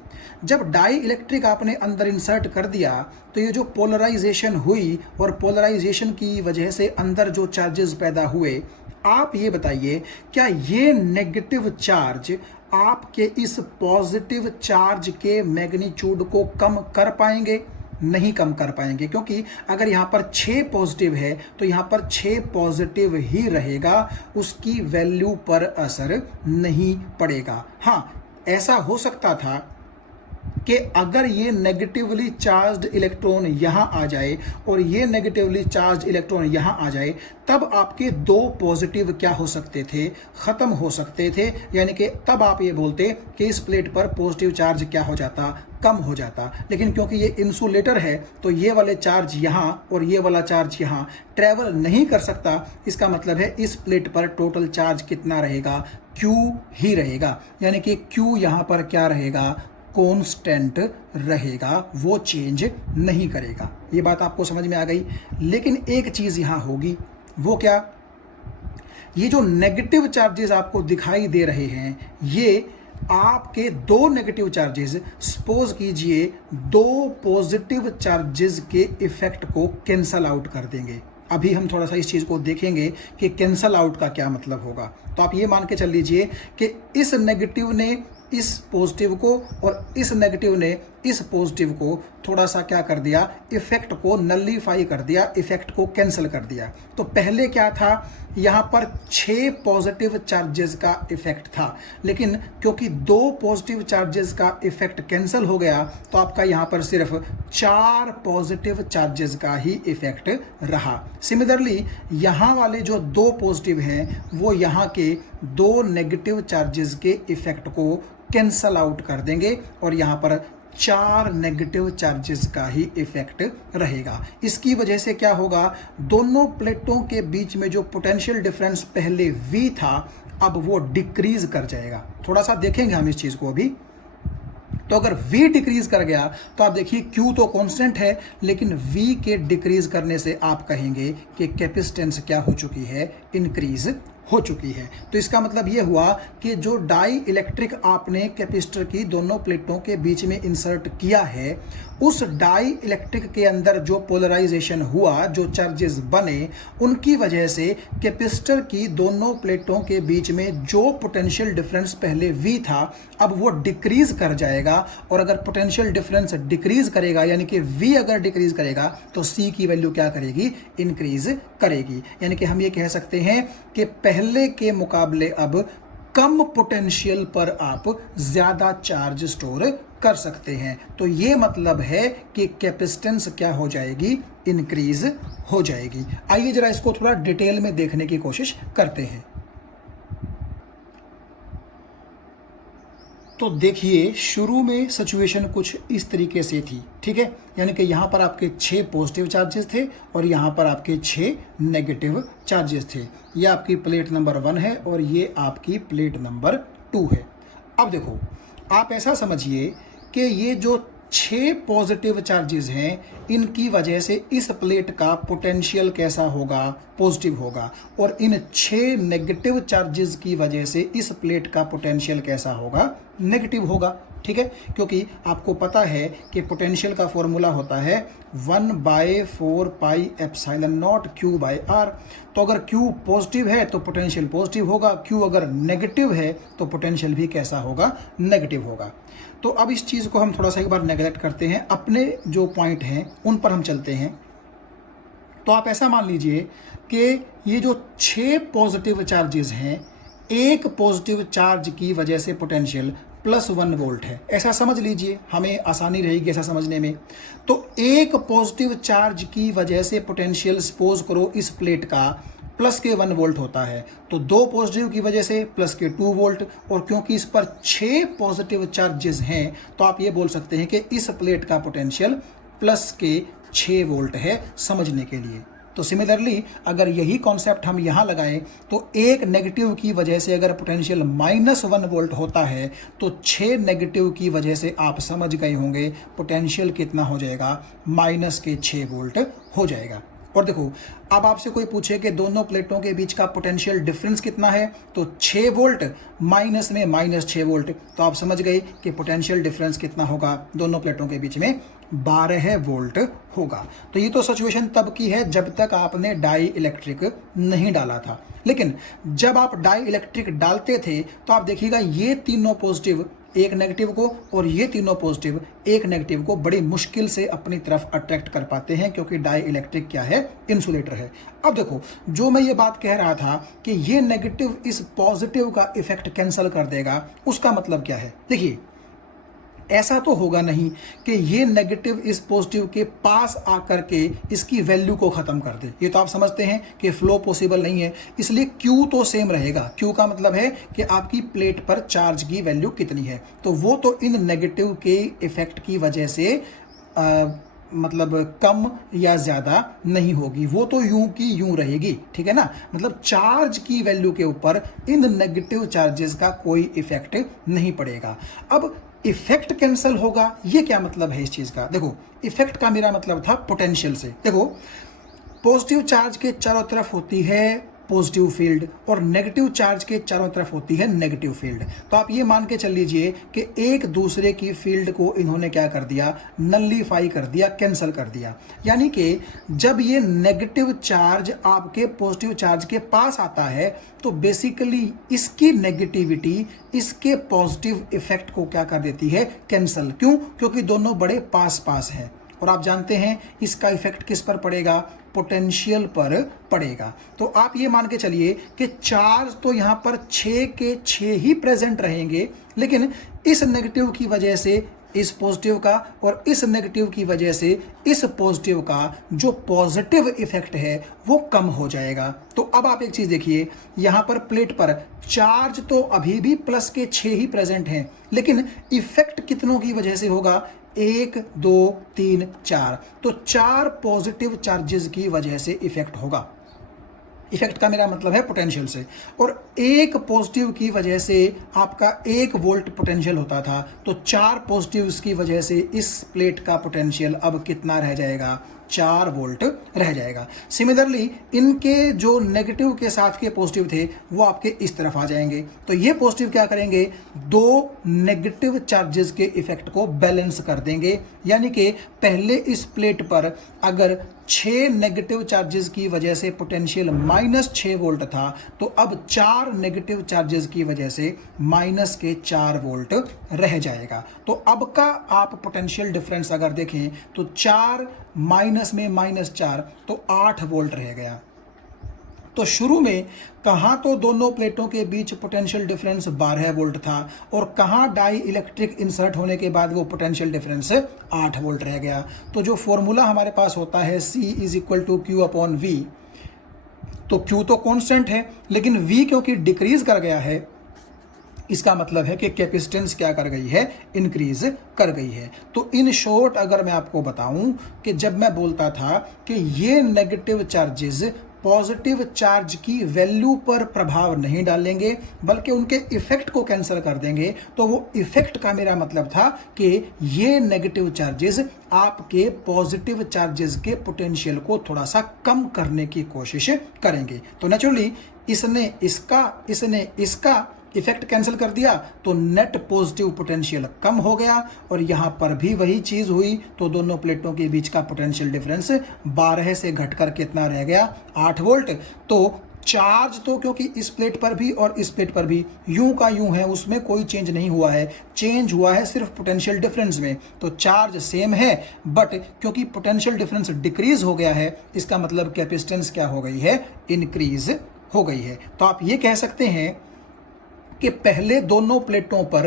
जब डाई इलेक्ट्रिक आपने अंदर इंसर्ट कर दिया, तो ये जो पोलराइजेशन हुई, और पोलराइजेशन की वजह से अंदर जो चार्जेस पैदा हुए, आप ये बताइए, क्या ये नेगेटिव चार्ज आपके इस पॉजिटिव चार्ज के मैग्नीट्यूड को कम कर पाएंगे? नहीं कम कर पाएंगे, क्योंकि अगर यहाँ पर 6 पॉजिटिव है तो यहाँ पर 6 पॉजिटिव ही रहेगा, उसकी वैल्यू पर असर नहीं पड़ेगा। हाँ, ऐसा हो सकता था कि अगर ये नेगेटिवली चार्ज्ड इलेक्ट्रॉन यहाँ आ जाए और ये नेगेटिवली चार्ज इलेक्ट्रॉन यहाँ आ जाए, तब आपके 2 पॉजिटिव क्या हो सकते थे, ख़त्म हो सकते थे। यानी कि तब आप ये बोलते कि इस प्लेट पर पॉजिटिव चार्ज क्या हो जाता, कम हो जाता, लेकिन क्योंकि ये इंसुलेटर है तो ये वाले चार्ज यहाँ और ये वाला चार्ज यहाँ ट्रैवल नहीं कर सकता। इसका मतलब है इस प्लेट पर टोटल चार्ज कितना रहेगा, Q ही रहेगा, यानी कि Q यहाँ पर क्या रहेगा, कांस्टेंट रहेगा, वो चेंज नहीं करेगा। ये बात आपको समझ में आ गई। लेकिन एक चीज़ यहाँ होगी, वो क्या, ये जो नेगेटिव चार्जेस आपको दिखाई दे रहे हैं ये आपके दो नेगेटिव चार्जेस सपोज कीजिए दो पॉजिटिव चार्जेस के इफेक्ट को कैंसल आउट कर देंगे। अभी हम थोड़ा सा इस चीज़ को देखेंगे कि कैंसल आउट का क्या मतलब होगा। तो आप ये मान के चल लीजिए कि इस नेगेटिव ने इस पॉजिटिव को और इस नेगेटिव ने इस पॉजिटिव को थोड़ा सा क्या कर दिया, इफेक्ट को नलिफाई कर दिया, इफेक्ट को कैंसिल कर दिया। तो पहले क्या था, यहाँ पर 6 पॉजिटिव चार्जेस का इफेक्ट था, लेकिन क्योंकि 2 पॉजिटिव चार्जेस का इफेक्ट कैंसिल हो गया तो आपका यहाँ पर सिर्फ 4 पॉजिटिव चार्जेस का ही इफेक्ट रहा। सिमिलरली यहाँ वाले जो 2 पॉजिटिव हैं वो यहाँ के 2 नेगेटिव चार्जेस के इफेक्ट को कैंसल आउट कर देंगे और यहाँ पर 4 नेगेटिव चार्जेस का ही इफेक्ट रहेगा। इसकी वजह से क्या होगा, दोनों प्लेटों के बीच में जो पोटेंशियल डिफरेंस पहले V था अब वो डिक्रीज कर जाएगा। थोड़ा सा देखेंगे हम इस चीज को अभी। तो अगर V डिक्रीज कर गया तो आप देखिए Q तो कांस्टेंट है, लेकिन V के डिक्रीज करने से आप कहेंगे कि कैपेसिटेंस क्या हो चुकी है, इंक्रीज हो चुकी है। तो इसका मतलब यह हुआ कि जो डाई इलेक्ट्रिक आपने कैपेसिटर की दोनों प्लेटों के बीच में इंसर्ट किया है, उस डाई इलेक्ट्रिक के अंदर जो पोलराइजेशन हुआ, जो चार्जेस बने, उनकी वजह से कैपेसिटर की दोनों प्लेटों के बीच में जो पोटेंशियल डिफरेंस पहले V था अब वो डिक्रीज कर जाएगा। और अगर पोटेंशियल डिफरेंस डिक्रीज करेगा यानी कि V अगर डिक्रीज करेगा तो C की वैल्यू क्या करेगी, इंक्रीज करेगी। यानी कि हम ये कह सकते हैं कि पहले के मुकाबले अब कम पोटेंशियल पर आप ज्यादा चार्ज स्टोर कर सकते हैं। तो ये मतलब है कि कैपेसिटेंस क्या हो जाएगी, इंक्रीज हो जाएगी। आइए जरा इसको थोड़ा डिटेल में देखने की कोशिश करते हैं। तो देखिए शुरू में सिचुएशन कुछ इस तरीके से थी, ठीक है, यानी कि यहाँ पर आपके 6 पॉजिटिव चार्जेस थे और यहाँ पर आपके 6 नेगेटिव चार्जेस थे। ये आपकी प्लेट नंबर 1 है और ये आपकी प्लेट नंबर 2 है। अब देखो आप ऐसा समझिए कि ये जो 6 पॉजिटिव चार्जेस हैं इनकी वजह से इस प्लेट का पोटेंशियल कैसा होगा, पॉजिटिव होगा, और इन 6 नेगेटिव चार्जेस की वजह से इस प्लेट का पोटेंशियल कैसा होगा, नेगेटिव होगा। ठीक है, क्योंकि आपको पता है कि पोटेंशियल का फॉर्मूला होता है 1/4 पाई एप्सिलॉन नॉट Q/R। तो अगर Q पॉजिटिव है तो पोटेंशियल पॉजिटिव होगा, Q अगर नेगेटिव है तो पोटेंशियल भी कैसा होगा, नेगेटिव होगा। तो अब इस चीज़ को हम थोड़ा सा एक बार नेगलेक्ट करते हैं, अपने जो पॉइंट हैं उन पर हम चलते हैं। तो आप ऐसा मान लीजिए कि ये जो 6 पॉजिटिव चार्जेस हैं, एक पॉजिटिव चार्ज की वजह से पोटेंशियल +1 वोल्ट है, ऐसा समझ लीजिए, हमें आसानी रहेगी ऐसा समझने में। तो एक पॉजिटिव चार्ज की वजह से पोटेंशियल सपोज करो इस प्लेट का +1 वोल्ट होता है, तो 2 पॉजिटिव की वजह से +2 वोल्ट, और क्योंकि इस पर 6 पॉजिटिव चार्जेस हैं तो आप ये बोल सकते हैं कि इस प्लेट का पोटेंशियल +6 वोल्ट है, समझने के लिए। तो सिमिलरली अगर यही कॉन्सेप्ट हम यहाँ लगाएं तो एक नेगेटिव की वजह से अगर पोटेंशियल -1 वोल्ट होता है तो 6 नेगेटिव की वजह से आप समझ गए होंगे पोटेंशियल कितना हो जाएगा, -6 वोल्ट हो जाएगा। और देखो अब आपसे कोई पूछे कि दोनों प्लेटों के बीच का पोटेंशियल डिफरेंस कितना है, तो 6 वोल्ट माइनस में -6 वोल्ट, तो आप समझ गए कि पोटेंशियल डिफरेंस कितना होगा दोनों प्लेटों के बीच में, 12 वोल्ट होगा। तो ये तो सिचुएशन तब की है जब तक आपने डाई इलेक्ट्रिक नहीं डाला था। लेकिन जब आप डाई इलेक्ट्रिक डालते थे तो आप देखिएगा ये तीनों पॉजिटिव एक नेगेटिव को और ये तीनों पॉजिटिव एक नेगेटिव को बड़ी मुश्किल से अपनी तरफ अट्रैक्ट कर पाते हैं, क्योंकि डाई इलेक्ट्रिक क्या है, इंसुलेटर है। अब देखो जो मैं ये बात कह रहा था कि ये नेगेटिव इस पॉजिटिव का इफेक्ट कैंसिल कर देगा, उसका मतलब क्या है, देखिए ऐसा तो होगा नहीं कि ये नेगेटिव इस पॉजिटिव के पास आकर के इसकी वैल्यू को ख़त्म कर दे। ये तो आप समझते हैं कि फ्लो पॉसिबल नहीं है, इसलिए Q तो सेम रहेगा। Q का मतलब है कि आपकी प्लेट पर चार्ज की वैल्यू कितनी है, तो वो तो इन नेगेटिव के इफेक्ट की वजह से मतलब कम या ज़्यादा नहीं होगी, वो तो यूं की यूं रहेगी, ठीक है ना। मतलब चार्ज की वैल्यू के ऊपर इन नेगेटिव चार्जेस का कोई इफेक्ट नहीं पड़ेगा। अब इफेक्ट कैंसिल होगा, ये क्या मतलब है इस चीज़ का? देखो, इफेक्ट का मेरा मतलब था पोटेंशियल से। देखो, पॉजिटिव चार्ज के चारों तरफ होती है पॉजिटिव फील्ड और नेगेटिव चार्ज के चारों तरफ होती है नेगेटिव फील्ड। तो आप ये मान के चल लीजिए कि एक दूसरे की फील्ड को इन्होंने क्या कर दिया, नल्लीफाई कर दिया, कैंसिल कर दिया। यानी कि जब ये नेगेटिव चार्ज आपके पॉजिटिव चार्ज के पास आता है तो बेसिकली इसकी नेगेटिविटी इसके पॉजिटिव इफेक्ट को क्या कर देती है, कैंसिल। क्यों? क्योंकि दोनों बड़े पास पास हैं। और आप जानते हैं इसका इफेक्ट किस पर पड़ेगा, पोटेंशियल पर पड़ेगा। तो आप ये मान के चलिए कि चार्ज तो यहाँ पर 6 के 6 ही प्रेजेंट रहेंगे, लेकिन इस नेगेटिव की वजह से इस पॉजिटिव का और इस नेगेटिव की वजह से इस पॉजिटिव का जो पॉजिटिव इफेक्ट है वो कम हो जाएगा। तो अब आप एक चीज देखिए, यहाँ पर प्लेट पर चार्ज तो अभी भी प्लस के 6 ही प्रेजेंट हैं, लेकिन इफेक्ट कितनों की वजह से होगा, 1 2 3 4। तो 4 पॉजिटिव चार्जेस की वजह से इफेक्ट होगा। इफेक्ट का मेरा मतलब है पोटेंशियल से। और एक पॉजिटिव की वजह से आपका 1 वोल्ट पोटेंशियल होता था, तो 4 पॉजिटिव्स की वजह से इस प्लेट का पोटेंशियल अब कितना रह जाएगा, 4 वोल्ट रह जाएगा। सिमिलरली इनके जो नेगेटिव के साथ के पॉजिटिव थे वो आपके इस तरफ आ जाएंगे, तो ये पॉजिटिव क्या करेंगे, 2 नेगेटिव चार्जेस के इफेक्ट को बैलेंस कर देंगे। यानी कि पहले इस प्लेट पर अगर 6 नेगेटिव चार्जेस की वजह से पोटेंशियल -6 वोल्ट था, तो अब 4 नेगेटिव चार्जेस की वजह से माइनस के 4 वोल्ट रह जाएगा। तो अब का आप पोटेंशियल डिफरेंस अगर देखें तो 4 माइनस में -4, तो 8 वोल्ट रह गया। तो शुरू में कहाँ तो दोनों प्लेटों के बीच पोटेंशियल डिफरेंस 12 वोल्ट था और कहाँ डाई इलेक्ट्रिक इंसर्ट होने के बाद वो पोटेंशियल डिफरेंस 8 वोल्ट रह गया। तो जो फॉर्मूला हमारे पास होता है C = Q/V, तो Q तो कांस्टेंट है, लेकिन V क्योंकि डिक्रीज कर गया है, इसका मतलब है कि कैपेसिटेंस क्या कर गई है, इंक्रीज कर गई है। तो इन शॉर्ट अगर मैं आपको बताऊं कि जब मैं बोलता था कि ये नेगेटिव चार्जेस पॉजिटिव चार्ज की वैल्यू पर प्रभाव नहीं डालेंगे बल्कि उनके इफेक्ट को कैंसिल कर देंगे, तो वो इफेक्ट का मेरा मतलब था कि ये नेगेटिव चार्जेस आपके पॉजिटिव चार्जेस के पोटेंशियल को थोड़ा सा कम करने की कोशिश करेंगे। तो नेचुरली इसने इसका इफेक्ट कैंसिल कर दिया, तो नेट पॉजिटिव पोटेंशियल कम हो गया और यहां पर भी वही चीज हुई। तो दोनों प्लेटों के बीच का पोटेंशियल डिफरेंस 12 से घटकर कितना रह गया, 8 वोल्ट। तो चार्ज तो क्योंकि इस प्लेट पर भी और इस प्लेट पर भी यूं का यूं है, उसमें कोई चेंज नहीं हुआ है, चेंज हुआ है सिर्फ पोटेंशियल डिफरेंस में। तो चार्ज सेम है, बट क्योंकि पोटेंशियल डिफरेंस डिक्रीज हो गया है, इसका मतलब कैपेसिटेंस क्या हो गई है, इंक्रीज हो गई है। तो आप ये कह सकते हैं कि पहले दोनों प्लेटों पर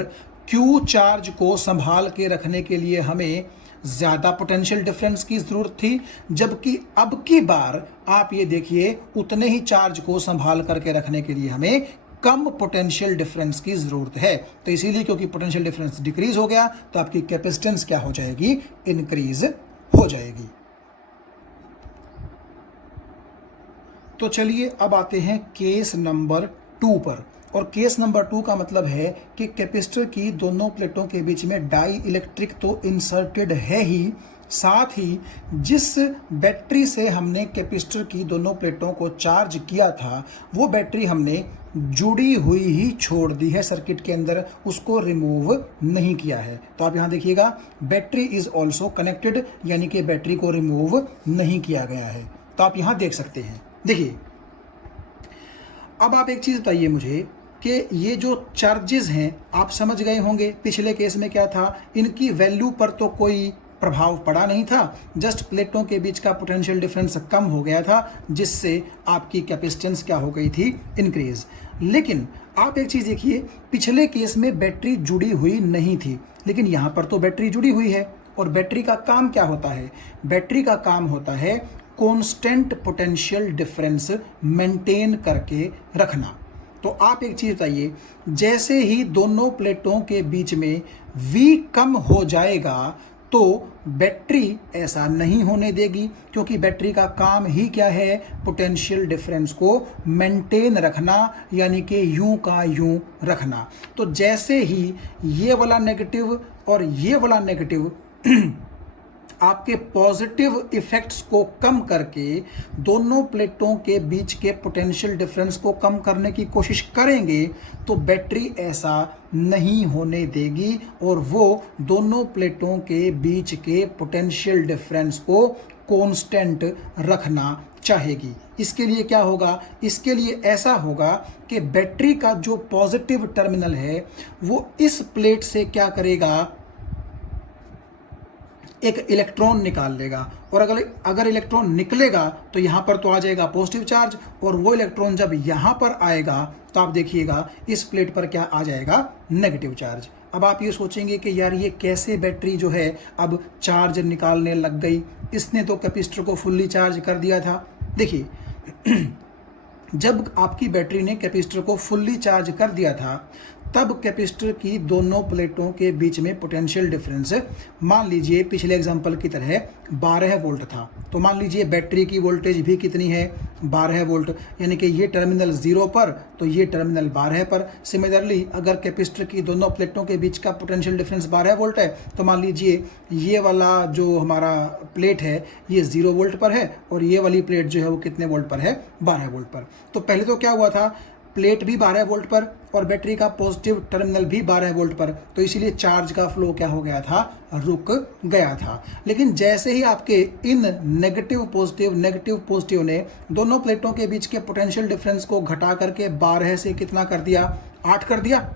Q चार्ज को संभाल के रखने के लिए हमें ज्यादा पोटेंशियल डिफरेंस की जरूरत थी, जबकि अब की बार आप ये देखिए उतने ही चार्ज को संभाल करके रखने के लिए हमें कम पोटेंशियल डिफरेंस की जरूरत है। तो इसीलिए क्योंकि पोटेंशियल डिफरेंस डिक्रीज हो गया, तो आपकी कैपेसिटेंस क्या हो जाएगी, इंक्रीज हो जाएगी। तो चलिए अब आते हैं केस नंबर 2 पर। और केस नंबर 2 का मतलब है कि कैपेसिटर की दोनों प्लेटों के बीच में डाई इलेक्ट्रिक तो इंसर्टेड है ही, साथ ही जिस बैटरी से हमने कैपेसिटर की दोनों प्लेटों को चार्ज किया था वो बैटरी हमने जुड़ी हुई ही छोड़ दी है सर्किट के अंदर, उसको रिमूव नहीं किया है। तो आप यहाँ देखिएगा, बैटरी इज ऑल्सो कनेक्टेड, यानी कि बैटरी को रिमूव नहीं किया गया है। तो आप यहाँ देख सकते हैं। देखिए, अब आप एक चीज बताइए मुझे कि ये जो चार्जेस हैं, आप समझ गए होंगे पिछले केस में क्या था, इनकी वैल्यू पर तो कोई प्रभाव पड़ा नहीं था, जस्ट प्लेटों के बीच का पोटेंशियल डिफरेंस कम हो गया था, जिससे आपकी कैपेसिटेंस क्या हो गई थी, इंक्रीज। लेकिन आप एक चीज़ देखिए, पिछले केस में बैटरी जुड़ी हुई नहीं थी, लेकिन यहाँ पर तो बैटरी जुड़ी हुई है। और बैटरी का काम क्या होता है? बैटरी का काम होता है कांस्टेंट पोटेंशियल डिफरेंस मेंटेन करके रखना। तो आप एक चीज़ बताइए, जैसे ही दोनों प्लेटों के बीच में V कम हो जाएगा तो बैटरी ऐसा नहीं होने देगी, क्योंकि बैटरी का काम ही क्या है? पोटेंशियल डिफरेंस को मेंटेन रखना, यानी कि यूं का यूं रखना। तो जैसे ही ये वाला नेगेटिव और ये वाला नेगेटिव आपके पॉजिटिव इफेक्ट्स को कम करके दोनों प्लेटों के बीच के पोटेंशियल डिफरेंस को कम करने की कोशिश करेंगे, तो बैटरी ऐसा नहीं होने देगी और वो दोनों प्लेटों के बीच के पोटेंशियल डिफरेंस को कांस्टेंट रखना चाहेगी। इसके लिए क्या होगा? इसके लिए ऐसा होगा कि बैटरी का जो पॉजिटिव टर्मिनल है वो इस प्लेट से क्या करेगा? एक इलेक्ट्रॉन निकाल लेगा, और अगर इलेक्ट्रॉन निकलेगा तो यहाँ पर तो आ जाएगा पॉजिटिव चार्ज, और वो इलेक्ट्रॉन जब यहाँ पर आएगा तो आप देखिएगा इस प्लेट पर क्या आ जाएगा? Negative charge. अब आप ये सोचेंगे कि यार ये कैसे बैटरी जो है अब चार्ज निकालने लग गई? इसने तो कैपेसिटर को फुल्ली चार्ज कर दिया था। देखिए जब आपकी बैटरी ने कैपेसिटर को फुल्ली चार्ज कर दिया था, तब कैपेसिटर की दोनों प्लेटों के बीच में पोटेंशियल डिफरेंस, मान लीजिए पिछले एग्जांपल की तरह 12 वोल्ट था, तो मान लीजिए बैटरी की वोल्टेज भी कितनी है? 12 वोल्ट, यानी कि ये टर्मिनल 0 पर तो ये टर्मिनल 12 पर। सिमिलरली अगर कैपेसिटर की दोनों प्लेटों के बीच का पोटेंशियल डिफरेंस 12 वोल्ट है, तो मान लीजिए ये वाला जो हमारा प्लेट है ये 0 वोल्ट पर है, और ये वाली प्लेट जो है वो कितने वोल्ट पर है? 12 वोल्ट पर। तो पहले तो क्या हुआ था? प्लेट भी 12 वोल्ट पर और बैटरी का पॉजिटिव टर्मिनल भी 12 वोल्ट पर, तो इसीलिए चार्ज का फ्लो क्या हो गया था? रुक गया था। लेकिन जैसे ही आपके इन नेगेटिव पॉजिटिव ने दोनों प्लेटों के बीच के पोटेंशियल डिफरेंस को घटा करके 12 से कितना कर दिया? 8 कर दिया।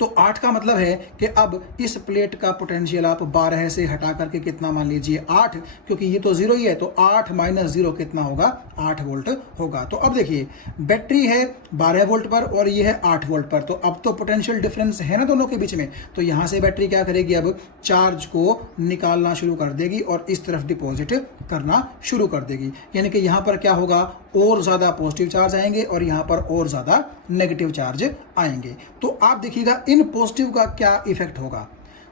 तो 8 का मतलब है कि अब इस प्लेट का पोटेंशियल आप 12 से हटा करके कितना मान लीजिए? 8, क्योंकि ये तो 0 ही है, तो 8 माइनस 0 कितना होगा? 8 वोल्ट होगा। तो अब देखिए बैटरी है 12 वोल्ट पर और ये है 8 वोल्ट पर, तो अब तो पोटेंशियल डिफरेंस है ना दोनों के बीच में, तो यहाँ से बैटरी क्या करेगी? अब चार्ज को निकालना शुरू कर देगी और इस तरफ डिपॉजिट करना शुरू कर देगी, यानी कि यहाँ पर क्या होगा? और ज़्यादा पॉजिटिव चार्ज आएंगे और यहाँ पर और ज़्यादा नेगेटिव चार्ज आएंगे। तो आप देखिएगा इन पॉजिटिव का क्या इफेक्ट होगा?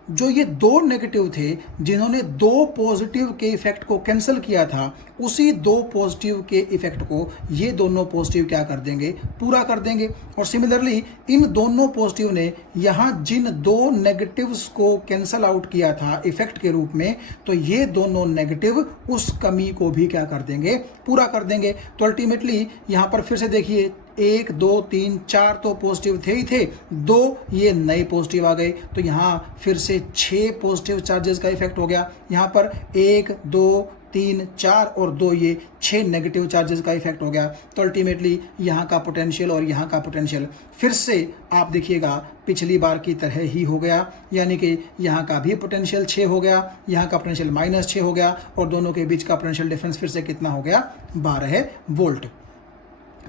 जो ये दो नेगेटिव थे जिन्होंने दो पॉजिटिव के इफेक्ट को कैंसिल किया था, उसी दो पॉजिटिव के इफेक्ट को ये दोनों पॉजिटिव क्या कर देंगे? पूरा कर देंगे। और सिमिलरली इन दोनों पॉजिटिव ने यहाँ जिन दो नेगेटिव्स को कैंसिल आउट किया था इफेक्ट के रूप में, तो ये दोनों नेगेटिव उस कमी को भी क्या कर देंगे? पूरा कर देंगे। तो अल्टीमेटली यहाँ पर फिर से देखिए 1 2 3 4 तो पॉजिटिव थे ही थे, 2 ये नए पॉजिटिव आ गए, तो यहाँ फिर से 6 पॉजिटिव चार्जेस का इफेक्ट हो गया। यहाँ पर 1 2 3 4 और 2 ये 6 नेगेटिव चार्जेस का इफेक्ट हो गया। तो अल्टीमेटली यहाँ का पोटेंशियल और यहाँ का पोटेंशियल फिर से आप देखिएगा पिछली बार की तरह ही हो गया, यानी कि यहाँ का भी पोटेंशियल 6 हो गया, यहाँ का पोटेंशियल -6 हो गया, और दोनों के बीच का पोटेंशियल डिफरेंस फिर से कितना हो गया? 12 वोल्ट।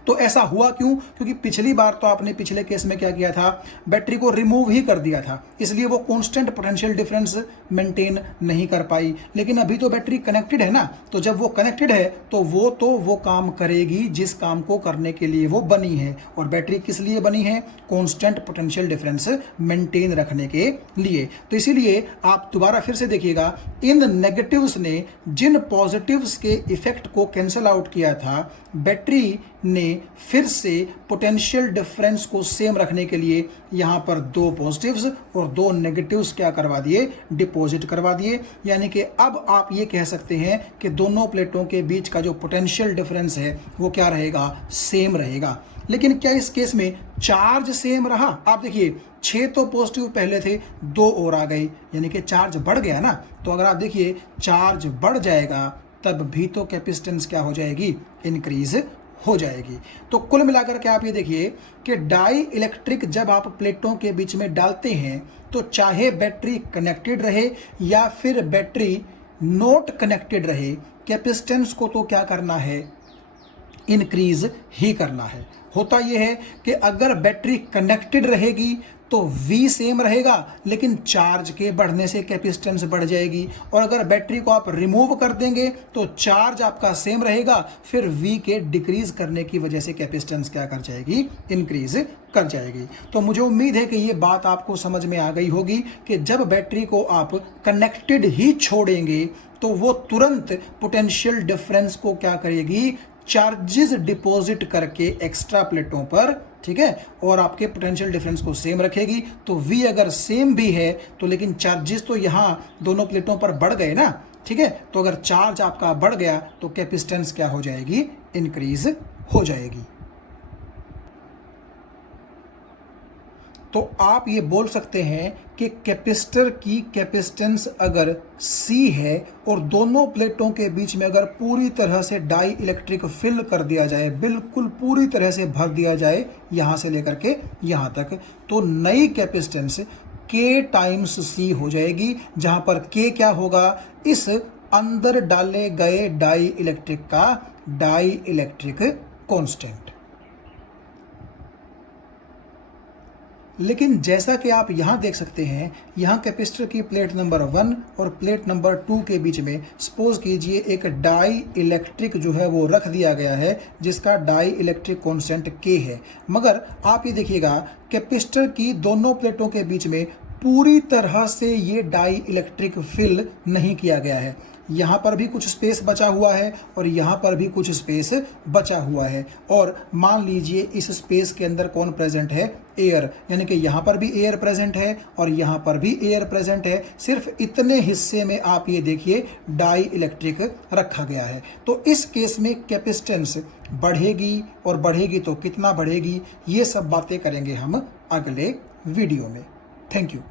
तो ऐसा हुआ क्यों? क्योंकि पिछली बार तो आपने पिछले केस में क्या किया था? बैटरी को रिमूव ही कर दिया था, इसलिए वो कांस्टेंट पोटेंशियल डिफरेंस मेंटेन नहीं कर पाई। लेकिन अभी तो बैटरी कनेक्टेड है ना, तो जब वो कनेक्टेड है तो वो काम करेगी जिस काम को करने के लिए वो बनी है। और बैटरी किस लिए बनी है? कांस्टेंट पोटेंशियल डिफरेंस मेंटेन रखने के लिए। तो इसीलिए आप दोबारा फिर से देखिएगा, इन नेगेटिव्स ने जिन पॉजिटिव्स के इफेक्ट को कैंसिल आउट किया था, बैटरी ने फिर से पोटेंशियल डिफरेंस को सेम रखने के लिए यहाँ पर 2 पॉजिटिव्स और 2 नेगेटिव्स क्या करवा दिए? डिपॉजिट करवा दिए। यानी कि अब आप ये कह सकते हैं कि दोनों प्लेटों के बीच का जो पोटेंशियल डिफरेंस है वो क्या रहेगा? सेम रहेगा। लेकिन क्या इस केस में चार्ज सेम रहा? आप देखिए 6 तो पॉजिटिव पहले थे, 2 और आ गई, यानी कि चार्ज बढ़ गया ना। तो अगर आप देखिए चार्ज बढ़ जाएगा तब भी तो कैपेसिटेंस क्या हो जाएगी? इंक्रीज हो जाएगी। तो कुल मिलाकर के आप ये देखिए कि डाई इलेक्ट्रिक जब आप प्लेटों के बीच में डालते हैं, तो चाहे बैटरी कनेक्टेड रहे या फिर बैटरी नॉट कनेक्टेड रहे, कैपेसिटेंस को तो क्या करना है? इंक्रीज ही करना है। होता यह है कि अगर बैटरी कनेक्टेड रहेगी तो V सेम रहेगा, लेकिन चार्ज के बढ़ने से कैपेसिटेंस बढ़ जाएगी, और अगर बैटरी को आप रिमूव कर देंगे तो चार्ज आपका सेम रहेगा, फिर V के डिक्रीज करने की वजह से कैपेसिटेंस क्या कर जाएगी, इंक्रीज कर जाएगी। तो मुझे उम्मीद है कि ये बात आपको समझ में आ गई होगी कि जब बैटरी को आप कनेक्टेड ही छोड़ेंगे तो वो तुरंत पोटेंशियल डिफरेंस को क्या करेगी, चार्जेस डिपॉजिट करके एक्स्ट्रा प्लेटों पर, ठीक है, और आपके पोटेंशियल डिफरेंस को सेम रखेगी। तो V अगर सेम भी है तो लेकिन चार्जेस तो यहाँ दोनों प्लेटों पर बढ़ गए ना, ठीक है। तो अगर चार्ज आपका बढ़ गया तो कैपेसिटेंस क्या हो जाएगी, इंक्रीज हो जाएगी। तो आप ये बोल सकते हैं कि कैपेसिटर की कैपेसिटेंस अगर C है और दोनों प्लेटों के बीच में अगर पूरी तरह से डाई इलेक्ट्रिक फिल कर दिया जाए, बिल्कुल पूरी तरह से भर दिया जाए यहाँ से लेकर के यहाँ तक, तो नई कैपेसिटेंस K टाइम्स C हो जाएगी, जहाँ पर K क्या होगा, इस अंदर डाले गए डाई इलेक्ट्रिक का डाई इलेक्ट्रिक कॉन्स्टेंट। लेकिन जैसा कि आप यहाँ देख सकते हैं, यहाँ कैपेसिटर की प्लेट नंबर 1 और प्लेट नंबर 2 के बीच में सपोज कीजिए एक डाई इलेक्ट्रिक जो है वो रख दिया गया है, जिसका डाई इलेक्ट्रिक कांस्टेंट K है। मगर आप ये देखिएगा कैपेसिटर की दोनों प्लेटों के बीच में पूरी तरह से ये डाई इलेक्ट्रिक फिल नहीं किया गया है। यहाँ पर भी कुछ स्पेस बचा हुआ है और यहाँ पर भी कुछ स्पेस बचा हुआ है, और मान लीजिए इस स्पेस के अंदर कौन प्रेजेंट है, एयर, यानी कि यहाँ पर भी एयर प्रेजेंट है और यहाँ पर भी एयर प्रेजेंट है। सिर्फ इतने हिस्से में आप ये देखिए डाई इलेक्ट्रिक रखा गया है। तो इस केस में कैपेसिटेंस बढ़ेगी, और बढ़ेगी तो कितना बढ़ेगी, ये सब बातें करेंगे हम अगले वीडियो में। Thank you.